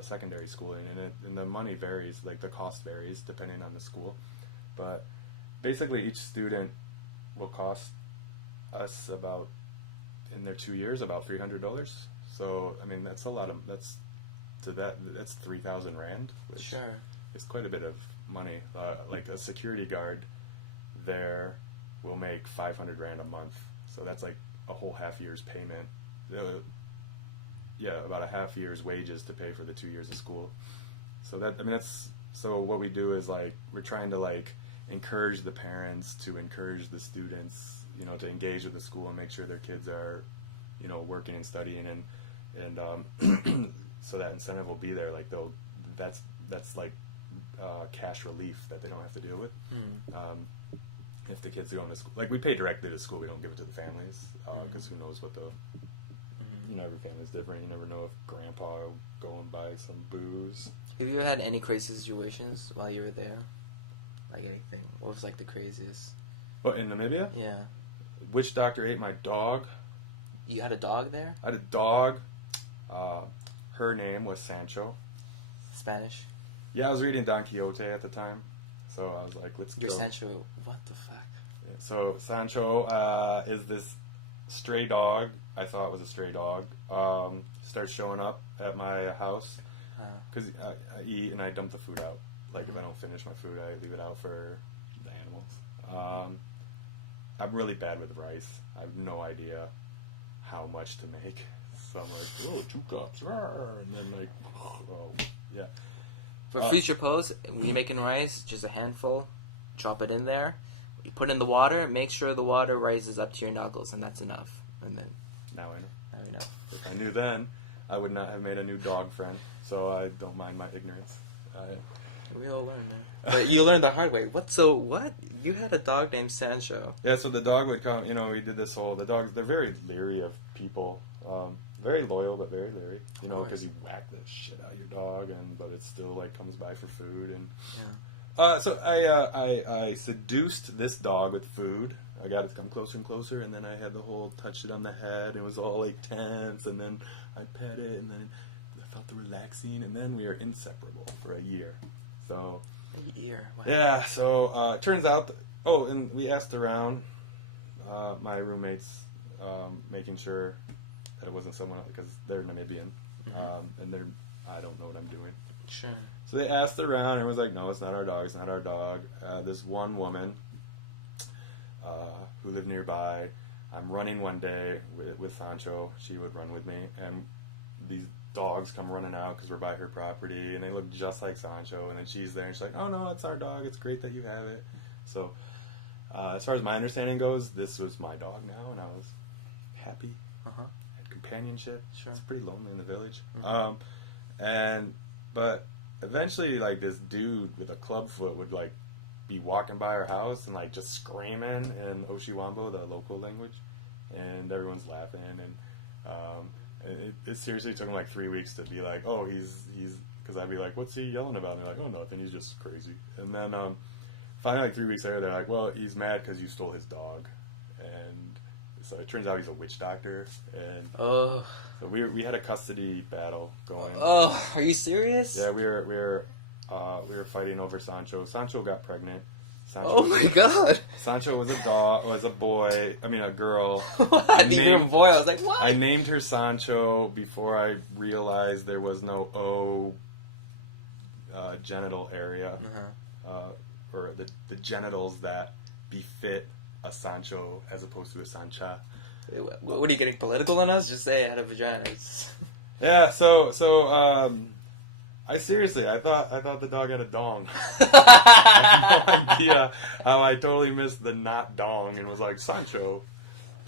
secondary schooling, and the money varies, like the cost varies depending on the school, but basically each student will cost us about, in their 2 years, about $300. So I mean that's that's 3,000 rand, which is quite a bit of money. Like a security guard there will make 500 rand a month, so that's like a whole half year's payment. About a half year's wages to pay for the 2 years of school. So so what we do is like we're trying to like encourage the parents to encourage the students, to engage with the school and make sure their kids are, working and studying, and so that incentive will be there. Like that's like cash relief that they don't have to deal with. If the kids are going to school, like we pay directly to school, we don't give it to the families because who knows what every family's different. You never know if grandpa will go and buy some booze. Have you ever had any crazy situations while you were there? Like anything? What was like the craziest? What, in Namibia? Yeah. Witch doctor ate my dog. You had a dog there? I had a dog. Her name was Sancho. Spanish? Yeah, I was reading Don Quixote at the time, so I was like, let's go. Sancho, what the fuck? Yeah, so Sancho is this stray dog. I thought was a stray dog. Starts showing up at my house because I eat and I dump the food out. Like if I don't finish my food, I leave it out for the animals. I'm really bad with rice. I have no idea how much to make. So I'm like, 2 cups, and then like, yeah. For future posts, when you're making rice, just a handful, drop it in there. You put in the water, make sure the water rises up to your knuckles, and that's enough. And then now I know. Now you know. If I knew then, I would not have made a new dog friend. So I don't mind my ignorance. We all learn, man. But you learned the hard way. What? You had a dog named Sancho. Yeah, so the dog would come, we did this whole, the dogs, they're very leery of people. Very loyal, but very leery. Because you whack the shit out of your dog, but it still, like, comes by for food. And so I seduced this dog with food. I got it to come closer and closer, and then I had the whole touch it on the head. It was all, like, tense, and then I pet it, and then I felt the relaxing, and then we were inseparable for a year. So... A year? Wow. Yeah, so it turns out... and we asked around my roommates, making sure that it wasn't someone else, because they're Namibian, and I don't know what I'm doing. Sure. So they asked around, and was like, no, it's not our dog, it's not our dog. This one woman who lived nearby, I'm running one day with Sancho, she would run with me, and these dogs come running out because we're by her property, and they look just like Sancho, and then she's there, and she's like, oh no, it's our dog, it's great that you have it. So as far as my understanding goes, this was my dog now, and I was happy. Had companionship. Sure. It's pretty lonely in the village. But eventually, like, this dude with a club foot would, like, be walking by our house and, like, just screaming in Oshiwambo, the local language, and everyone's laughing, and it seriously took him like 3 weeks to be like, oh, he's because I'd be like, what's he yelling about? And they're like, oh, nothing, he's just crazy. And then finally, like 3 weeks later, they're like, well, he's mad because you stole his dog. And so it turns out he's a witch doctor. And so we had a custody battle going. Oh, are you serious? Yeah, we were fighting over Sancho. Sancho got pregnant. Sancho oh my god! Sancho was a girl. What? You were a boy. I was like, what? I named her Sancho before I realized there was no O genital area, or the genitals that befit a Sancho as opposed to a Sancha. What are you getting political on us? Just say I had a vagina. Yeah. So I thought the dog had a dong. I have no idea how I totally missed the not dong and was like, Sancho.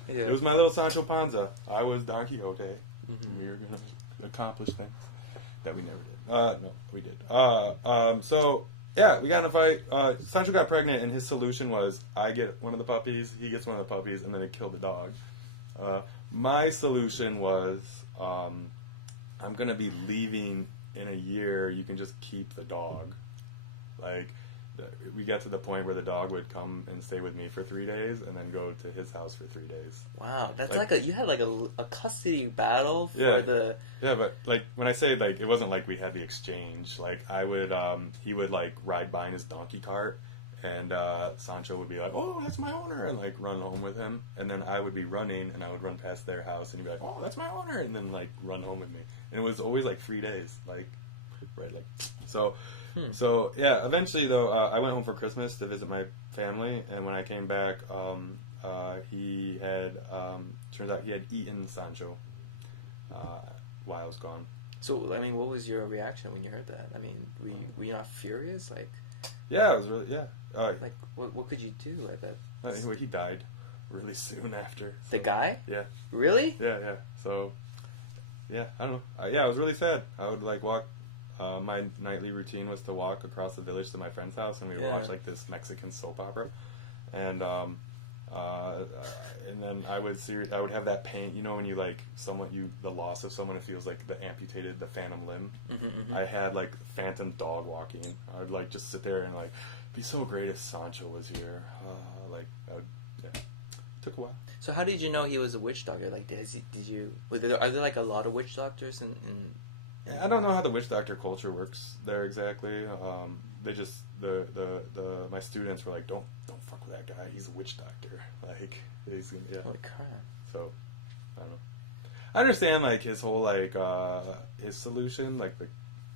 Yeah. It was my little Sancho Panza. I was Don Quixote. We were going to accomplish things that we never did. No, we did. So yeah, we got in a fight. Sancho got pregnant, and his solution was I get one of the puppies, he gets one of the puppies, and then they kill the dog. My solution was I'm gonna be leaving in a year. You can just keep the dog. Like we got to the point where the dog would come and stay with me for 3 days, and then go to his house for 3 days. Wow, that's like you had like a custody battle for Yeah, but like when I say like it wasn't like we had the exchange. Like I would he would like ride by in his donkey cart, and Sancho would be like, "Oh, that's my owner," and like run home with him, and then I would be running, and I would run past their house, and he'd be like, "Oh, that's my owner," and then like run home with me, and it was always like 3 days, like right, like so. So yeah, eventually though, I went home for Christmas to visit my family, and when I came back, he had turns out he had eaten Sancho while I was gone. So I mean, what was your reaction when you heard that? I mean, were you not furious? Like, yeah, it was really like what could you do at that? Anyway, he died really soon after. So, the guy? Yeah. Really? Yeah. So yeah, I don't know. Yeah, I was really sad. I would like walk. My nightly routine was to walk across the village to my friend's house, and we would watch like this Mexican soap opera, and then I would have that pain. You know, when you like the loss of someone, it feels like the amputated, the phantom limb. Mm-hmm. I had like phantom dog walking. I would like just sit there and like be so great if Sancho was here. It took a while. So how did you know he was a witch doctor? Like, are there like a lot of witch doctors in I don't know how the witch doctor culture works there exactly. They just my students were like, don't fuck with that guy. He's a witch doctor. Like he's Holy crap. So I don't know. I understand like his whole like his solution like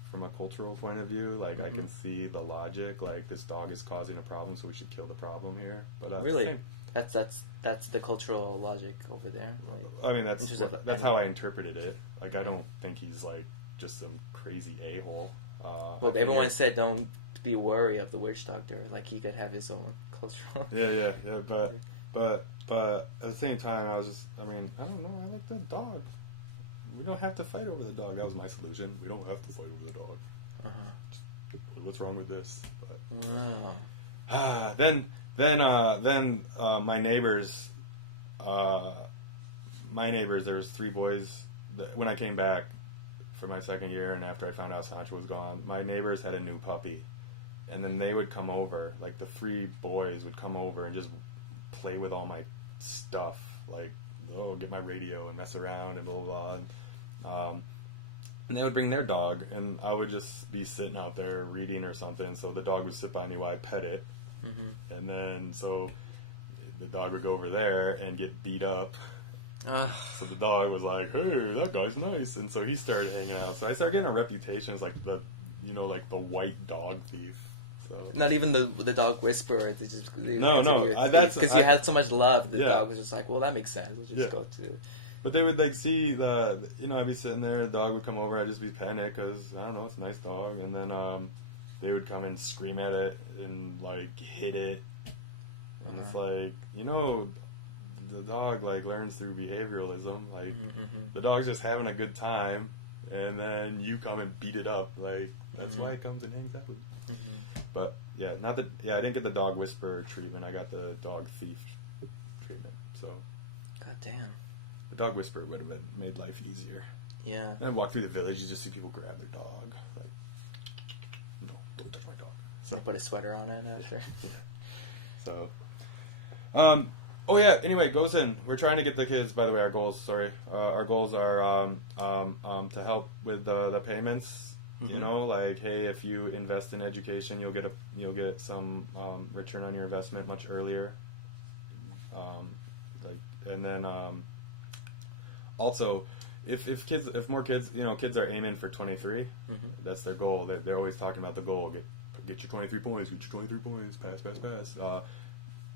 from a cultural point of view. Like I can see the logic. Like this dog is causing a problem, so we should kill the problem here. But really, that's the cultural logic over there. Like, I mean that's how I interpreted it. Like I don't think he's like just some crazy a-hole. Well, everyone said don't be wary of the witch doctor. Like he could have his own cultural. Yeah. But at the same time, I don't know. I like the dog. We don't have to fight over the dog. That was my solution. We don't have to fight over the dog. What's wrong with this? But, wow. Then my neighbors. There was 3 boys. When I came back for my second year, and after I found out Sancho was gone, my neighbors had a new puppy, and then they would come over, like the 3 boys would come over and just play with all my stuff, like get my radio and mess around and blah blah blah. And they would bring their dog, and I would just be sitting out there reading or something, so the dog would sit by me while I pet it, and then so the dog would go over there and get beat up. So the dog was like, "Hey, that guy's nice," and so he started hanging out. So I started getting a reputation as like the white dog thief. So not even the dog whisperer. That's because you had so much love. The dog was just like, "Well, that makes sense. We'll just go to." But they would like see I'd be sitting there, the dog would come over, I'd just be petting it because I don't know, it's a nice dog, and then they would come and scream at it and like hit it, and it's like the dog like learns through behavioralism. Like the dog's just having a good time, and then you come and beat it up. Like that's why it comes and hangs out with you. But I didn't get the dog whisperer treatment. I got the dog thief treatment. So, god damn, the dog whisperer would have made life easier. Yeah. And I walk through the village, you just see people grab their dog. Like, no, don't touch my dog. So put a sweater on it after. So, oh yeah. Anyway, goes in. We're trying to get the kids. By the way, our goals. Our goals are to help with the payments. You know, like hey, if you invest in education, you'll get some return on your investment much earlier. And then also, if more kids, kids are aiming for 23. That's their goal. They're always talking about the goal. Get your 23 points. Get your 23 points. Pass.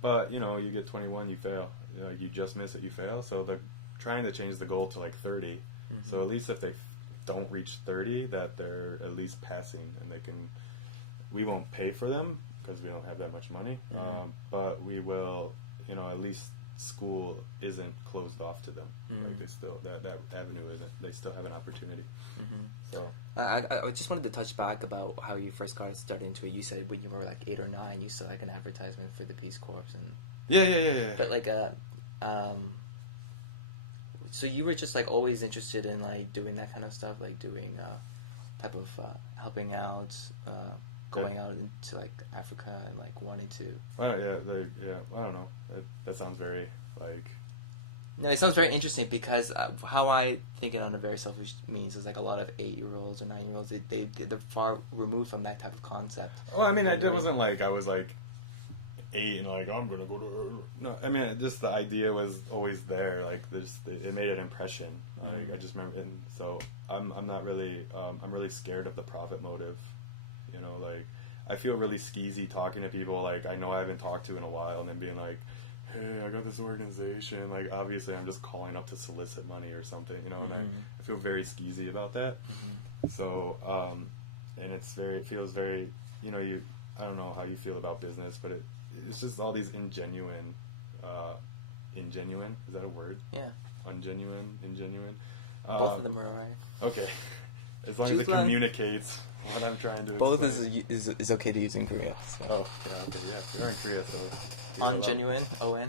But you get 21, you fail. You just miss it, you fail. So they're trying to change the goal to like 30. So at least if they don't reach 30, that they're at least passing, and we won't pay for them because we don't have that much money. But we will, at least school isn't closed off to them. Like they still that avenue isn't. They still have an opportunity. So I just wanted to touch back about how you first got started into it. You said when you were like 8 or 9, you saw like an advertisement for the Peace Corps, and yeah. but like so you were just like always interested in like doing that kind of stuff, like doing type of helping out, going out into like Africa and like wanting to. Well, yeah. I don't know. That sounds very like. No, it sounds very interesting because how I think it on a very selfish means is like a lot of 8-year-olds or 9-year-olds they're far removed from that type of concept. Well, I mean, it wasn't like I was like 8 and like I'm gonna go to. No, I mean, just the idea was always there. Like it made an impression. Like I just remember, and so I'm not really I'm really scared of the profit motive. You know, like I feel really skeezy talking to people like I know I haven't talked to in a while, and then being like, hey, I got this organization. Like, obviously, I'm just calling up to solicit money or something, you know, and I feel very skeezy about that. So, and it feels very, you know, I don't know how you feel about business, but it's just all these ingenuine, is that a word? Yeah. Ingenuine. Both of them are alright. Okay. As long as it communicates what I'm trying to Both explain. is okay to use in Korea. So. Oh, yeah, okay, yeah. You're in Korea, so... Ungenuine, O-N.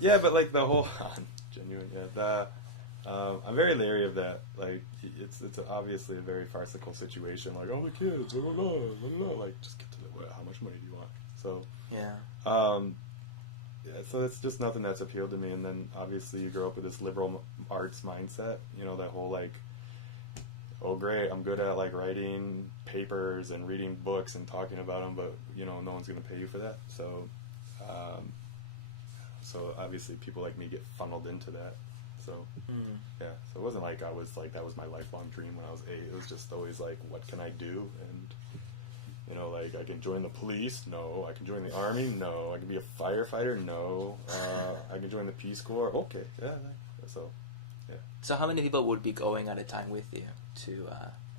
Yeah, but like the whole genuine, yeah. I'm very leery of that. Like, it's obviously a very farcical situation. Like, oh, the kids, blah, blah, blah, blah. Like, just get to how much money do you want? So yeah. Yeah, so it's just nothing that's appealed to me. And then obviously you grow up with this liberal arts mindset. You know, that whole like, oh great, I'm good at like writing papers and reading books and talking about them, but you know, no one's going to pay you for that. So, so obviously people like me get funneled into that. So, yeah, so it wasn't like I was like, that was my lifelong dream when I was 8. It was just always like, what can I do? And, you know, like, I can join the police? No. I can join the army? No. I can be a firefighter? No. I can join the Peace Corps? Okay, yeah. So, yeah. So how many people would be going at a time with you to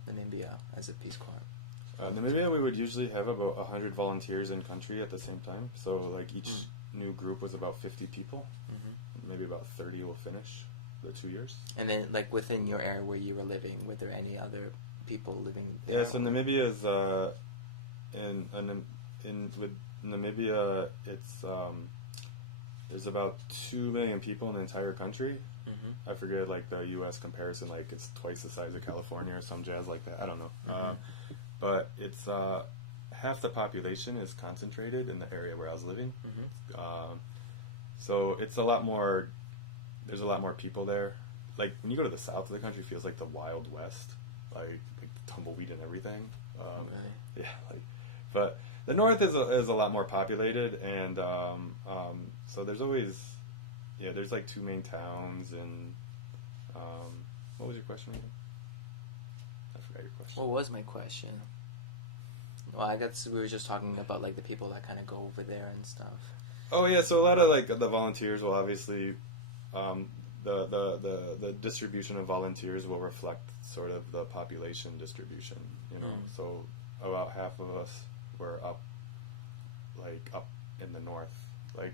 Namibia as a Peace Corps? Namibia, we would usually have about 100 volunteers in country at the same time. So, like, each new group was about 50 people. Maybe about 30 will finish the 2 years. And then, like, within your area where you were living, were there any other people living there? Yeah, so Namibia is, with Namibia, it's, there's about 2 million people in the entire country. I forget, like, the U.S. comparison, like, it's twice the size of California or some jazz like that. I don't know. But it's, half the population is concentrated in the area where I was living. So it's a lot more, there's a lot more people there. Like, when you go to the south of the country, it feels like the Wild West. Like tumbleweed and everything. Yeah, like, but the north is a lot more populated, and so there's always, yeah, there's like 2 main towns, and what was your question again? I forgot your question. What was my question? Well, I guess we were just talking about like the people that kind of go over there and stuff. Oh yeah, so a lot of like the volunteers will obviously, the distribution of volunteers will reflect sort of the population distribution, you know. So about half of us were up in the north. Like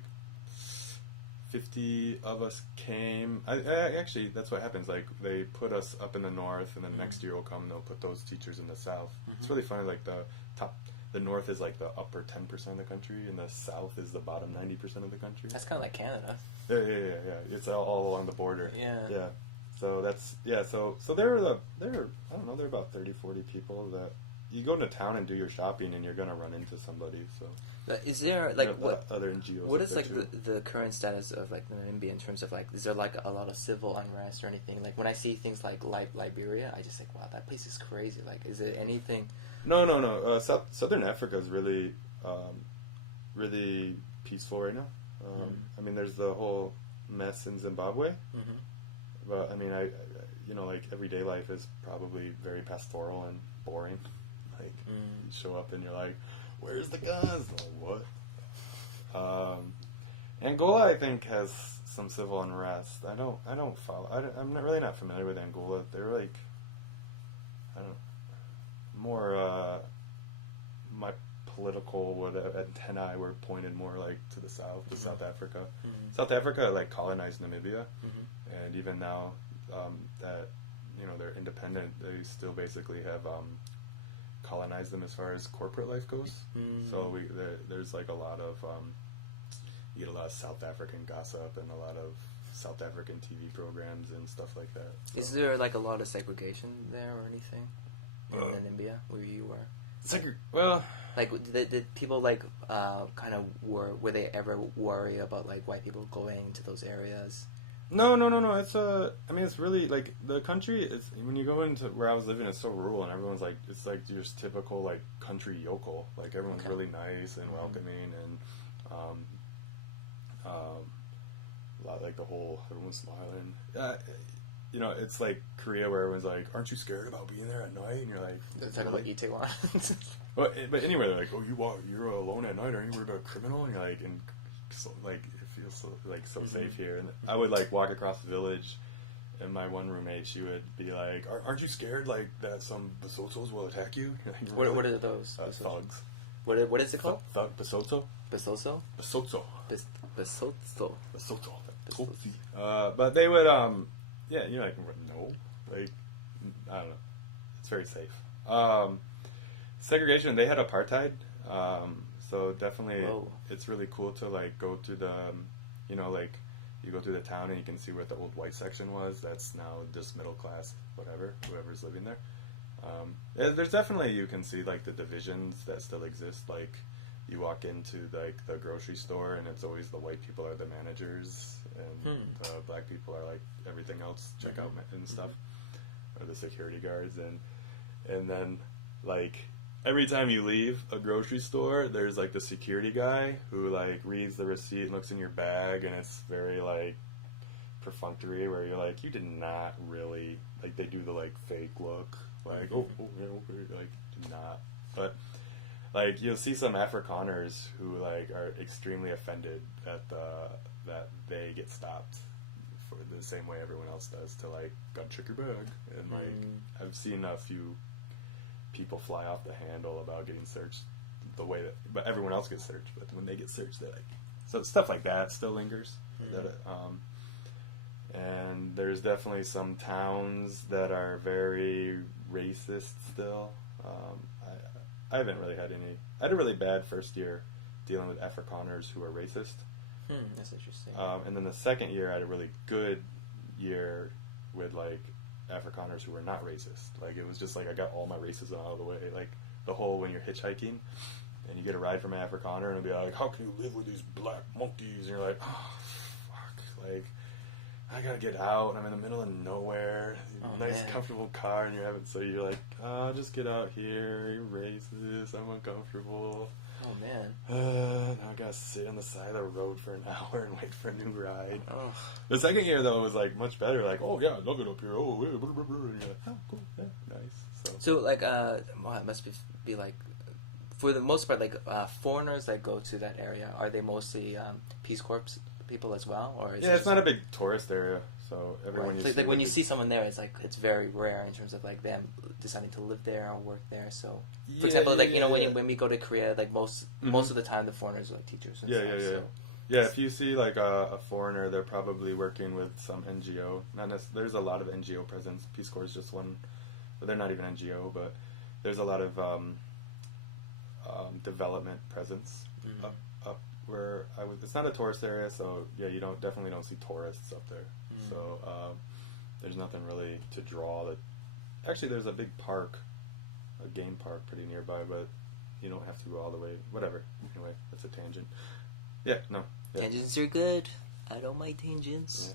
50 of us came. I actually, that's what happens. Like they put us up in the north, and then next year will come and they'll put those teachers in the south. It's really funny. Like the north is like the upper 10% of the country, and the south is the bottom 90% of the country. That's kind of like Canada. Yeah. It's all along the border. Yeah. So that's So there are I don't know, there are about 30, 40 people that you go into town and do your shopping, and you're gonna run into somebody. So is there like what other NGOs? What is like the current status of like Namibia in terms of like, is there like a lot of civil unrest or anything? Like when I see things like Liberia, I just think, wow, that place is crazy. Like, is there anything? No. Southern Africa is really, really peaceful right now. I mean, there's the whole mess in Zimbabwe, but I mean, I you know, like everyday life is probably very pastoral and boring. Like you show up and you're like, where's the guns? Like, what? Angola, I think, has some civil unrest. I don't follow. I'm really not familiar with Angola. They're like, I don't know, more my political antennae were pointed more like to the south, to South Africa. South Africa like colonized Namibia, and even now that they're independent, they still basically have colonized them as far as corporate life goes. So there's like a lot of you get a lot of South African gossip and a lot of South African TV programs and stuff like that. So. Is there like a lot of segregation there or anything in Namibia where you were? Well, like did people like kind of were they ever worry about like white people going to those areas? No. It's I mean, it's really like the country. It's when you go into where I was living, it's so rural, and everyone's like, it's like your typical like country yokel. Like everyone's really nice and welcoming, and a lot like everyone's smiling. It's like Korea where everyone's like, "Aren't you scared about being there at night?" And you're like, "It's talking about Itaewon." But anyway, they're like, "Oh, you're alone at night. Aren't you worried about a criminal?" And you're like, and so, like it feels so safe here. And I would like walk across the village, and my one roommate, she would be like, "Aren't you scared like that some Basotos will attack you?" Like, what are those? Thugs. What is it called? Thug Basoto. Basoso. Basoto. Basoto. Basoto. But they would you're like, no, like I don't know. It's very safe. Segregation. They had apartheid. So definitely, it's really cool to like go to the, like you go through the town and you can see where the old white section was. That's now just middle class, whoever's living there. There's definitely, you can see like the divisions that still exist. Like you walk into like the grocery store and it's always the white people are the managers and the black people are like everything else, checkout and stuff, or the security guards, and then like every time you leave a grocery store, there's like the security guy who like reads the receipt and looks in your bag, and it's very like perfunctory where you're like, you did not really, like they do the like fake look, like like did not, but like you'll see some Afrikaners who like are extremely offended at that they get stopped for the same way everyone else does to like gun check your bag, and like I've seen a few people fly off the handle about getting searched the way that, but everyone else gets searched, but when they get searched, they like, so stuff like that still lingers. And there's definitely some towns that are very racist still. I haven't really had any. I had a really bad first year dealing with Afrikaners who are racist. That's interesting. And then the second year I had a really good year with like Afrikaners who were not racist. Like it was just like I got all my racism out of the way. Like the whole, when you're hitchhiking and you get a ride from an Afrikaner and it'll be like, how can you live with these black monkeys? And you're like, oh fuck, like I gotta get out and I'm in the middle of nowhere, nice comfortable car, and you're like, oh, just get out here, you're racist, I'm uncomfortable. Oh man. Now I gotta sit on the side of the road for an hour and wait for a new ride. Oh. The second year though was like much better. Like, oh yeah, I love it up here. Oh, yeah, blah, blah, blah. And you're like, oh cool, yeah, nice. So like, well, it must be like, for the most part, like foreigners that go to that area, are they mostly Peace Corps people as well, or is it's not a big tourist area, so everyone. Right. Like when you see someone there, it's like it's very rare in terms of like them deciding to live there or work there. So, for example, like when we go to Korea, like most of the time the foreigners are like teachers. And stuff, so. Yeah, if you see like a foreigner, they're probably working with some NGO. There's a lot of NGO presence. Peace Corps is just one, but they're not even NGO. But there's a lot of development presence up where I was. It's not a tourist area, so yeah, you definitely don't see tourists up there. So there's nothing really to draw. Actually, there's a big park, a game park pretty nearby, but you don't have to go all the way. Whatever. Anyway, that's a tangent. Yeah, no. Yeah. Tangents are good. I don't mind tangents.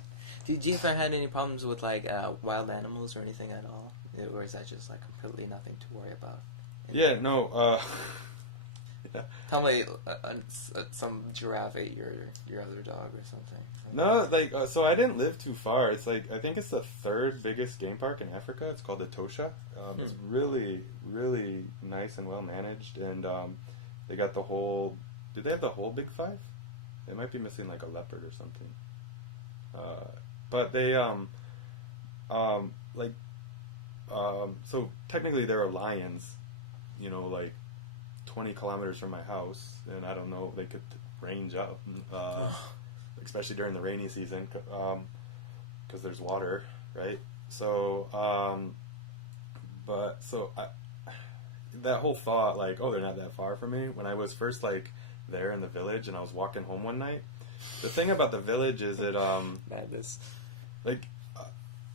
Yeah. Did you ever had any problems with like wild animals or anything at all? Or is that just like completely nothing to worry about? Yeah, no. Yeah. Tell me some giraffe ate your other dog or something. No, like so I didn't live too far. It's like I think it's the third biggest game park in Africa. It's called the Tosha. It's really, really nice and well managed, and they got the whole. Did they have the whole Big Five? They might be missing like a leopard or something. But they so technically there are lions, like 20 kilometers from my house, and I don't know, they could range up, especially during the rainy season, because there's water, right? So, that whole thought, like, oh, they're not that far from me, when I was first, like, there in the village, and I was walking home one night, the thing about the village is that, Madness. like,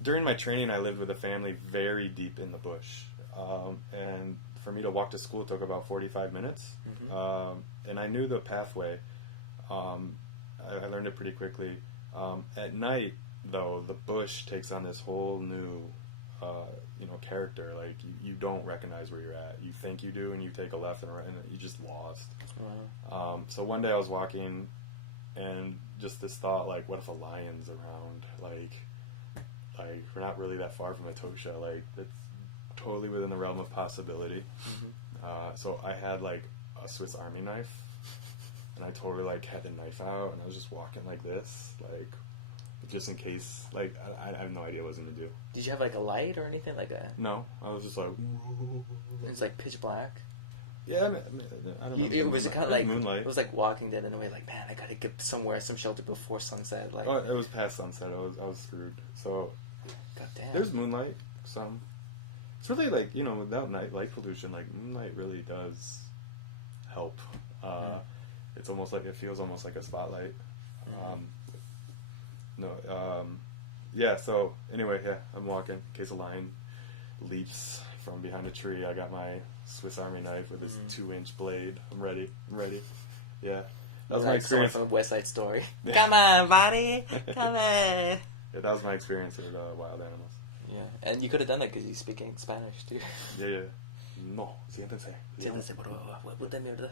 during my training, I lived with a family very deep in the bush, and for me to walk to school took about 45 minutes, and I knew the pathway. I learned it pretty quickly. At night, though, the bush takes on this whole new, character. Like, you don't recognize where you're at. You think you do, and you take a left and a right, and you're just lost. Wow. So one day I was walking, and just this thought, like, what if a lion's around? Like we're not really that far from Etosha. Like, it's totally within the realm of possibility. So I had, like, a Swiss Army knife, and I totally, like, had the knife out, and I was just walking like this, like, just in case. Like, I have no idea what I was gonna do. Did you have, like, a light or anything like that? No, I was just like, It's like pitch black. yeah, I don't know. It was kind of like moonlight. It was like Walking Dead in a way. Like, man, I gotta get somewhere, some shelter before sunset. Like, Oh, it was past sunset. I was screwed. So God damn. there's moonlight. Some. It's really like, without light pollution, like, moonlight really does help. It's almost like, it feels almost like a spotlight. So anyway, I'm walking in case a lion leaps from behind a tree. I got my Swiss Army knife with this 2-inch blade. I'm ready. Yeah. That was my experience. From a West Side Story. Come on, buddy. Come on. Yeah, that was my experience with wild animals. Yeah, and you could have done that because you speak in Spanish too. Yeah. No, siéntense. Siéntense, por favor. Puta mierda.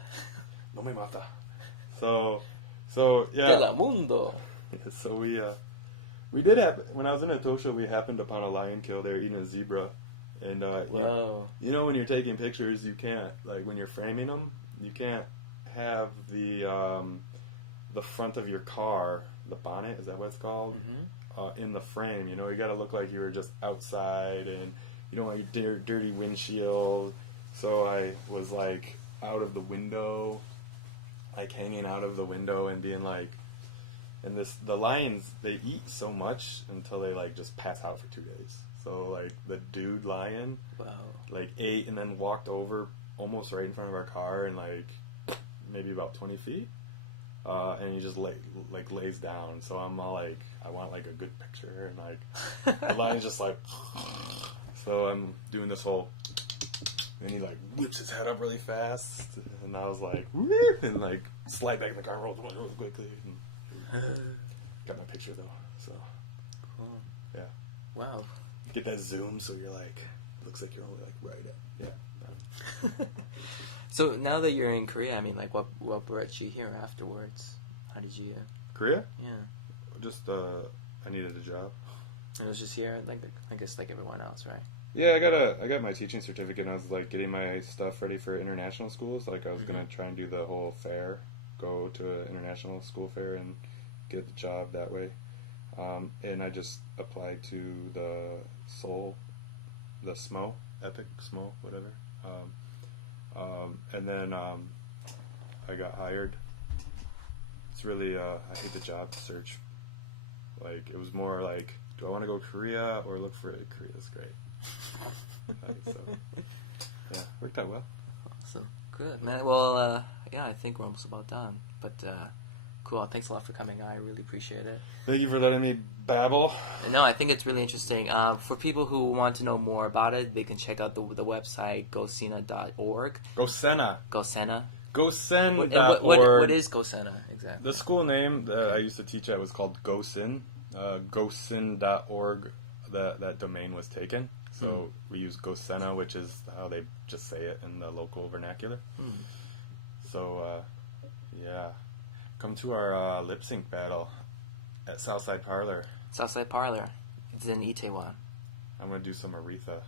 No me mata. So yeah. De la mundo. So we did have, when I was in Etosha, we happened upon a lion kill. They were eating a zebra, and Whoa. when you're taking pictures, you can't, like, when you're framing them, you can't have the front of your car, the bonnet, is that what it's called? In the frame. You got to look like you were just outside, and you don't want your dirty windshield. So I was, like, out of the window, like, hanging out of the window and being like, and the lions, they eat so much until they, like, just pass out for 2 days. So, like, the dude lion, like, ate and then walked over almost right in front of our car and, like, maybe about 20 feet. And he just lays down. So I'm all like, I want, like, a good picture, and, like, the lion's just like, so I'm doing this whole, and he, like, whips his head up really fast, and I was like, whoop, and, like, slide back in the car, roll real quickly, and got my picture though. So Cool. Yeah. Wow. Get that zoom so you're like, looks like you're only like right at, yeah. So now that you're in Korea, I mean, like, what brought you here afterwards? How did you? Korea? Yeah. Just I needed a job. It was just here, like, I guess, like everyone else, right? Yeah, I got my teaching certificate, and I was, like, getting my stuff ready for international schools. Like, I was gonna try and do the whole fair, go to an international school fair and get the job that way. And I just applied to the Seoul, the SMO, Epic SMO, whatever. And then I got hired. It's really, I hate the job search. Like, it was more like, do I want to go Korea or look for it? Korea's great. So, yeah, worked out well. Awesome. Good, man. Well, yeah, I think we're almost about done. But, cool. Thanks a lot for coming. I really appreciate it. Thank you for letting me babble. No, I think it's really interesting. For people who want to know more about it, they can check out the website, gosena.org. Gosena. Gosena. Gosen.org. What is Gosena, exactly? The school name that I used to teach at was called Gosen. Gosen.org, that domain was taken. So we use Gosena, which is how they just say it in the local vernacular. So, yeah. Come to our lip sync battle at Southside Parlor. Southside Parlor. It's in Itaewon. I'm going to do some Aretha.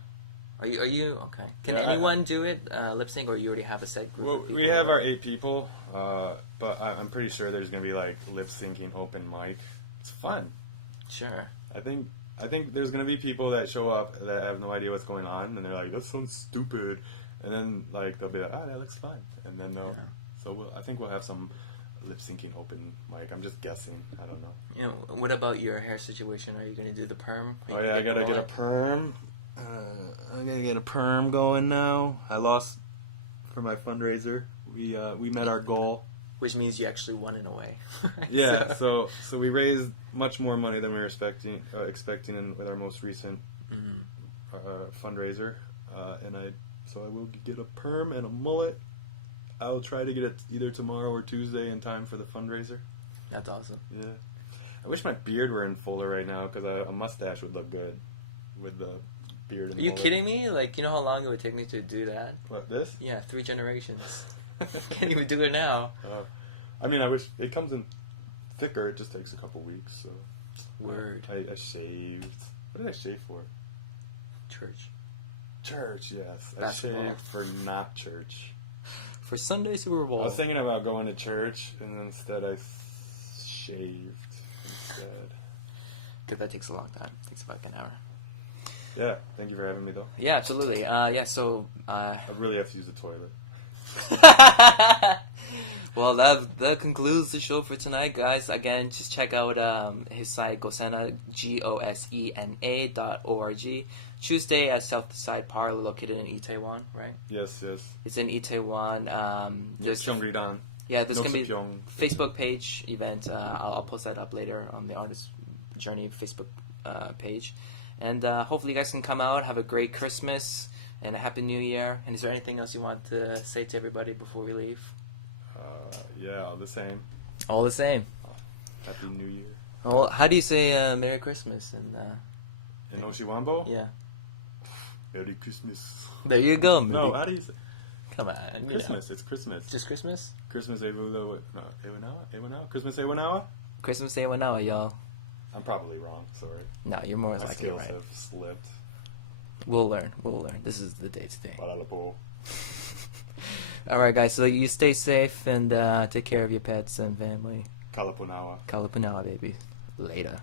Are you okay? Can Yeah, anyone do it, lip sync, or you already have a set group? Well, of people? we have our 8 people, but I'm pretty sure there's going to be, like, lip syncing open mic. It's fun. Sure. I think there's going to be people that show up that have no idea what's going on, and they're like, that sounds stupid. And then like they'll be like, that looks fun. And then they'll, Yeah. so I think we'll have some lip syncing open mic. I'm just guessing. I don't know. You know, what about your hair situation? Are you gonna do the perm? Oh yeah, I gotta get a perm. I gotta get a perm going now. I lost for my fundraiser. We met our goal. Which means you actually won in a way. Yeah, so we raised much more money than we were expecting with our most recent fundraiser, and I will get a perm and a mullet. I'll try to get it either tomorrow or Tuesday in time for the fundraiser. That's awesome. Yeah, I wish my beard were in fuller right now because a mustache would look good with the beard. And Are you mullet. kidding me? Like, you know how long it would take me to do that? What, this? Yeah, 3 generations. Can't even do it now. I mean, I wish it comes in thicker. It just takes a couple weeks. So Word. I shaved. What did I shave for? Church. Church, yes. Basketball. I shaved for not church. For Sunday Super Bowl. I was thinking about going to church, and instead I shaved instead. Because that takes a long time. It takes about an hour. Yeah, thank you for having me, though. Yeah, absolutely. So... I really have to use the toilet. Well, that concludes the show for tonight, guys. Again, just check out his site, Gosena, GOSENA.org. Tuesday at Southside Parlor, located in Itaewon, right? Yes. It's in Itaewon. There's Cheongridan. Yeah, there's going to be Noksupyeong. Facebook page event. I'll post that up later on the Artist Journey Facebook page. And hopefully you guys can come out, have a great Christmas, and a Happy New Year. And is there anything else you want to say to everybody before we leave? Yeah, all the same. All the same. Happy New Year. Well, how do you say Merry Christmas? In Oshiwambo? Yeah. Merry Christmas. There you go. No, how do you say? Come on. Christmas. It's Christmas. Just Christmas? Christmas Ewanawa? Christmas Ewanawa? Christmas Day went out, y'all. I'm probably wrong. Sorry. No, you're more My likely skills right. have slipped. We'll learn. This is the day today. Palalapo. Alright, guys, so you stay safe and take care of your pets and family. Kalapunawa. Kalapunawa, baby. Later.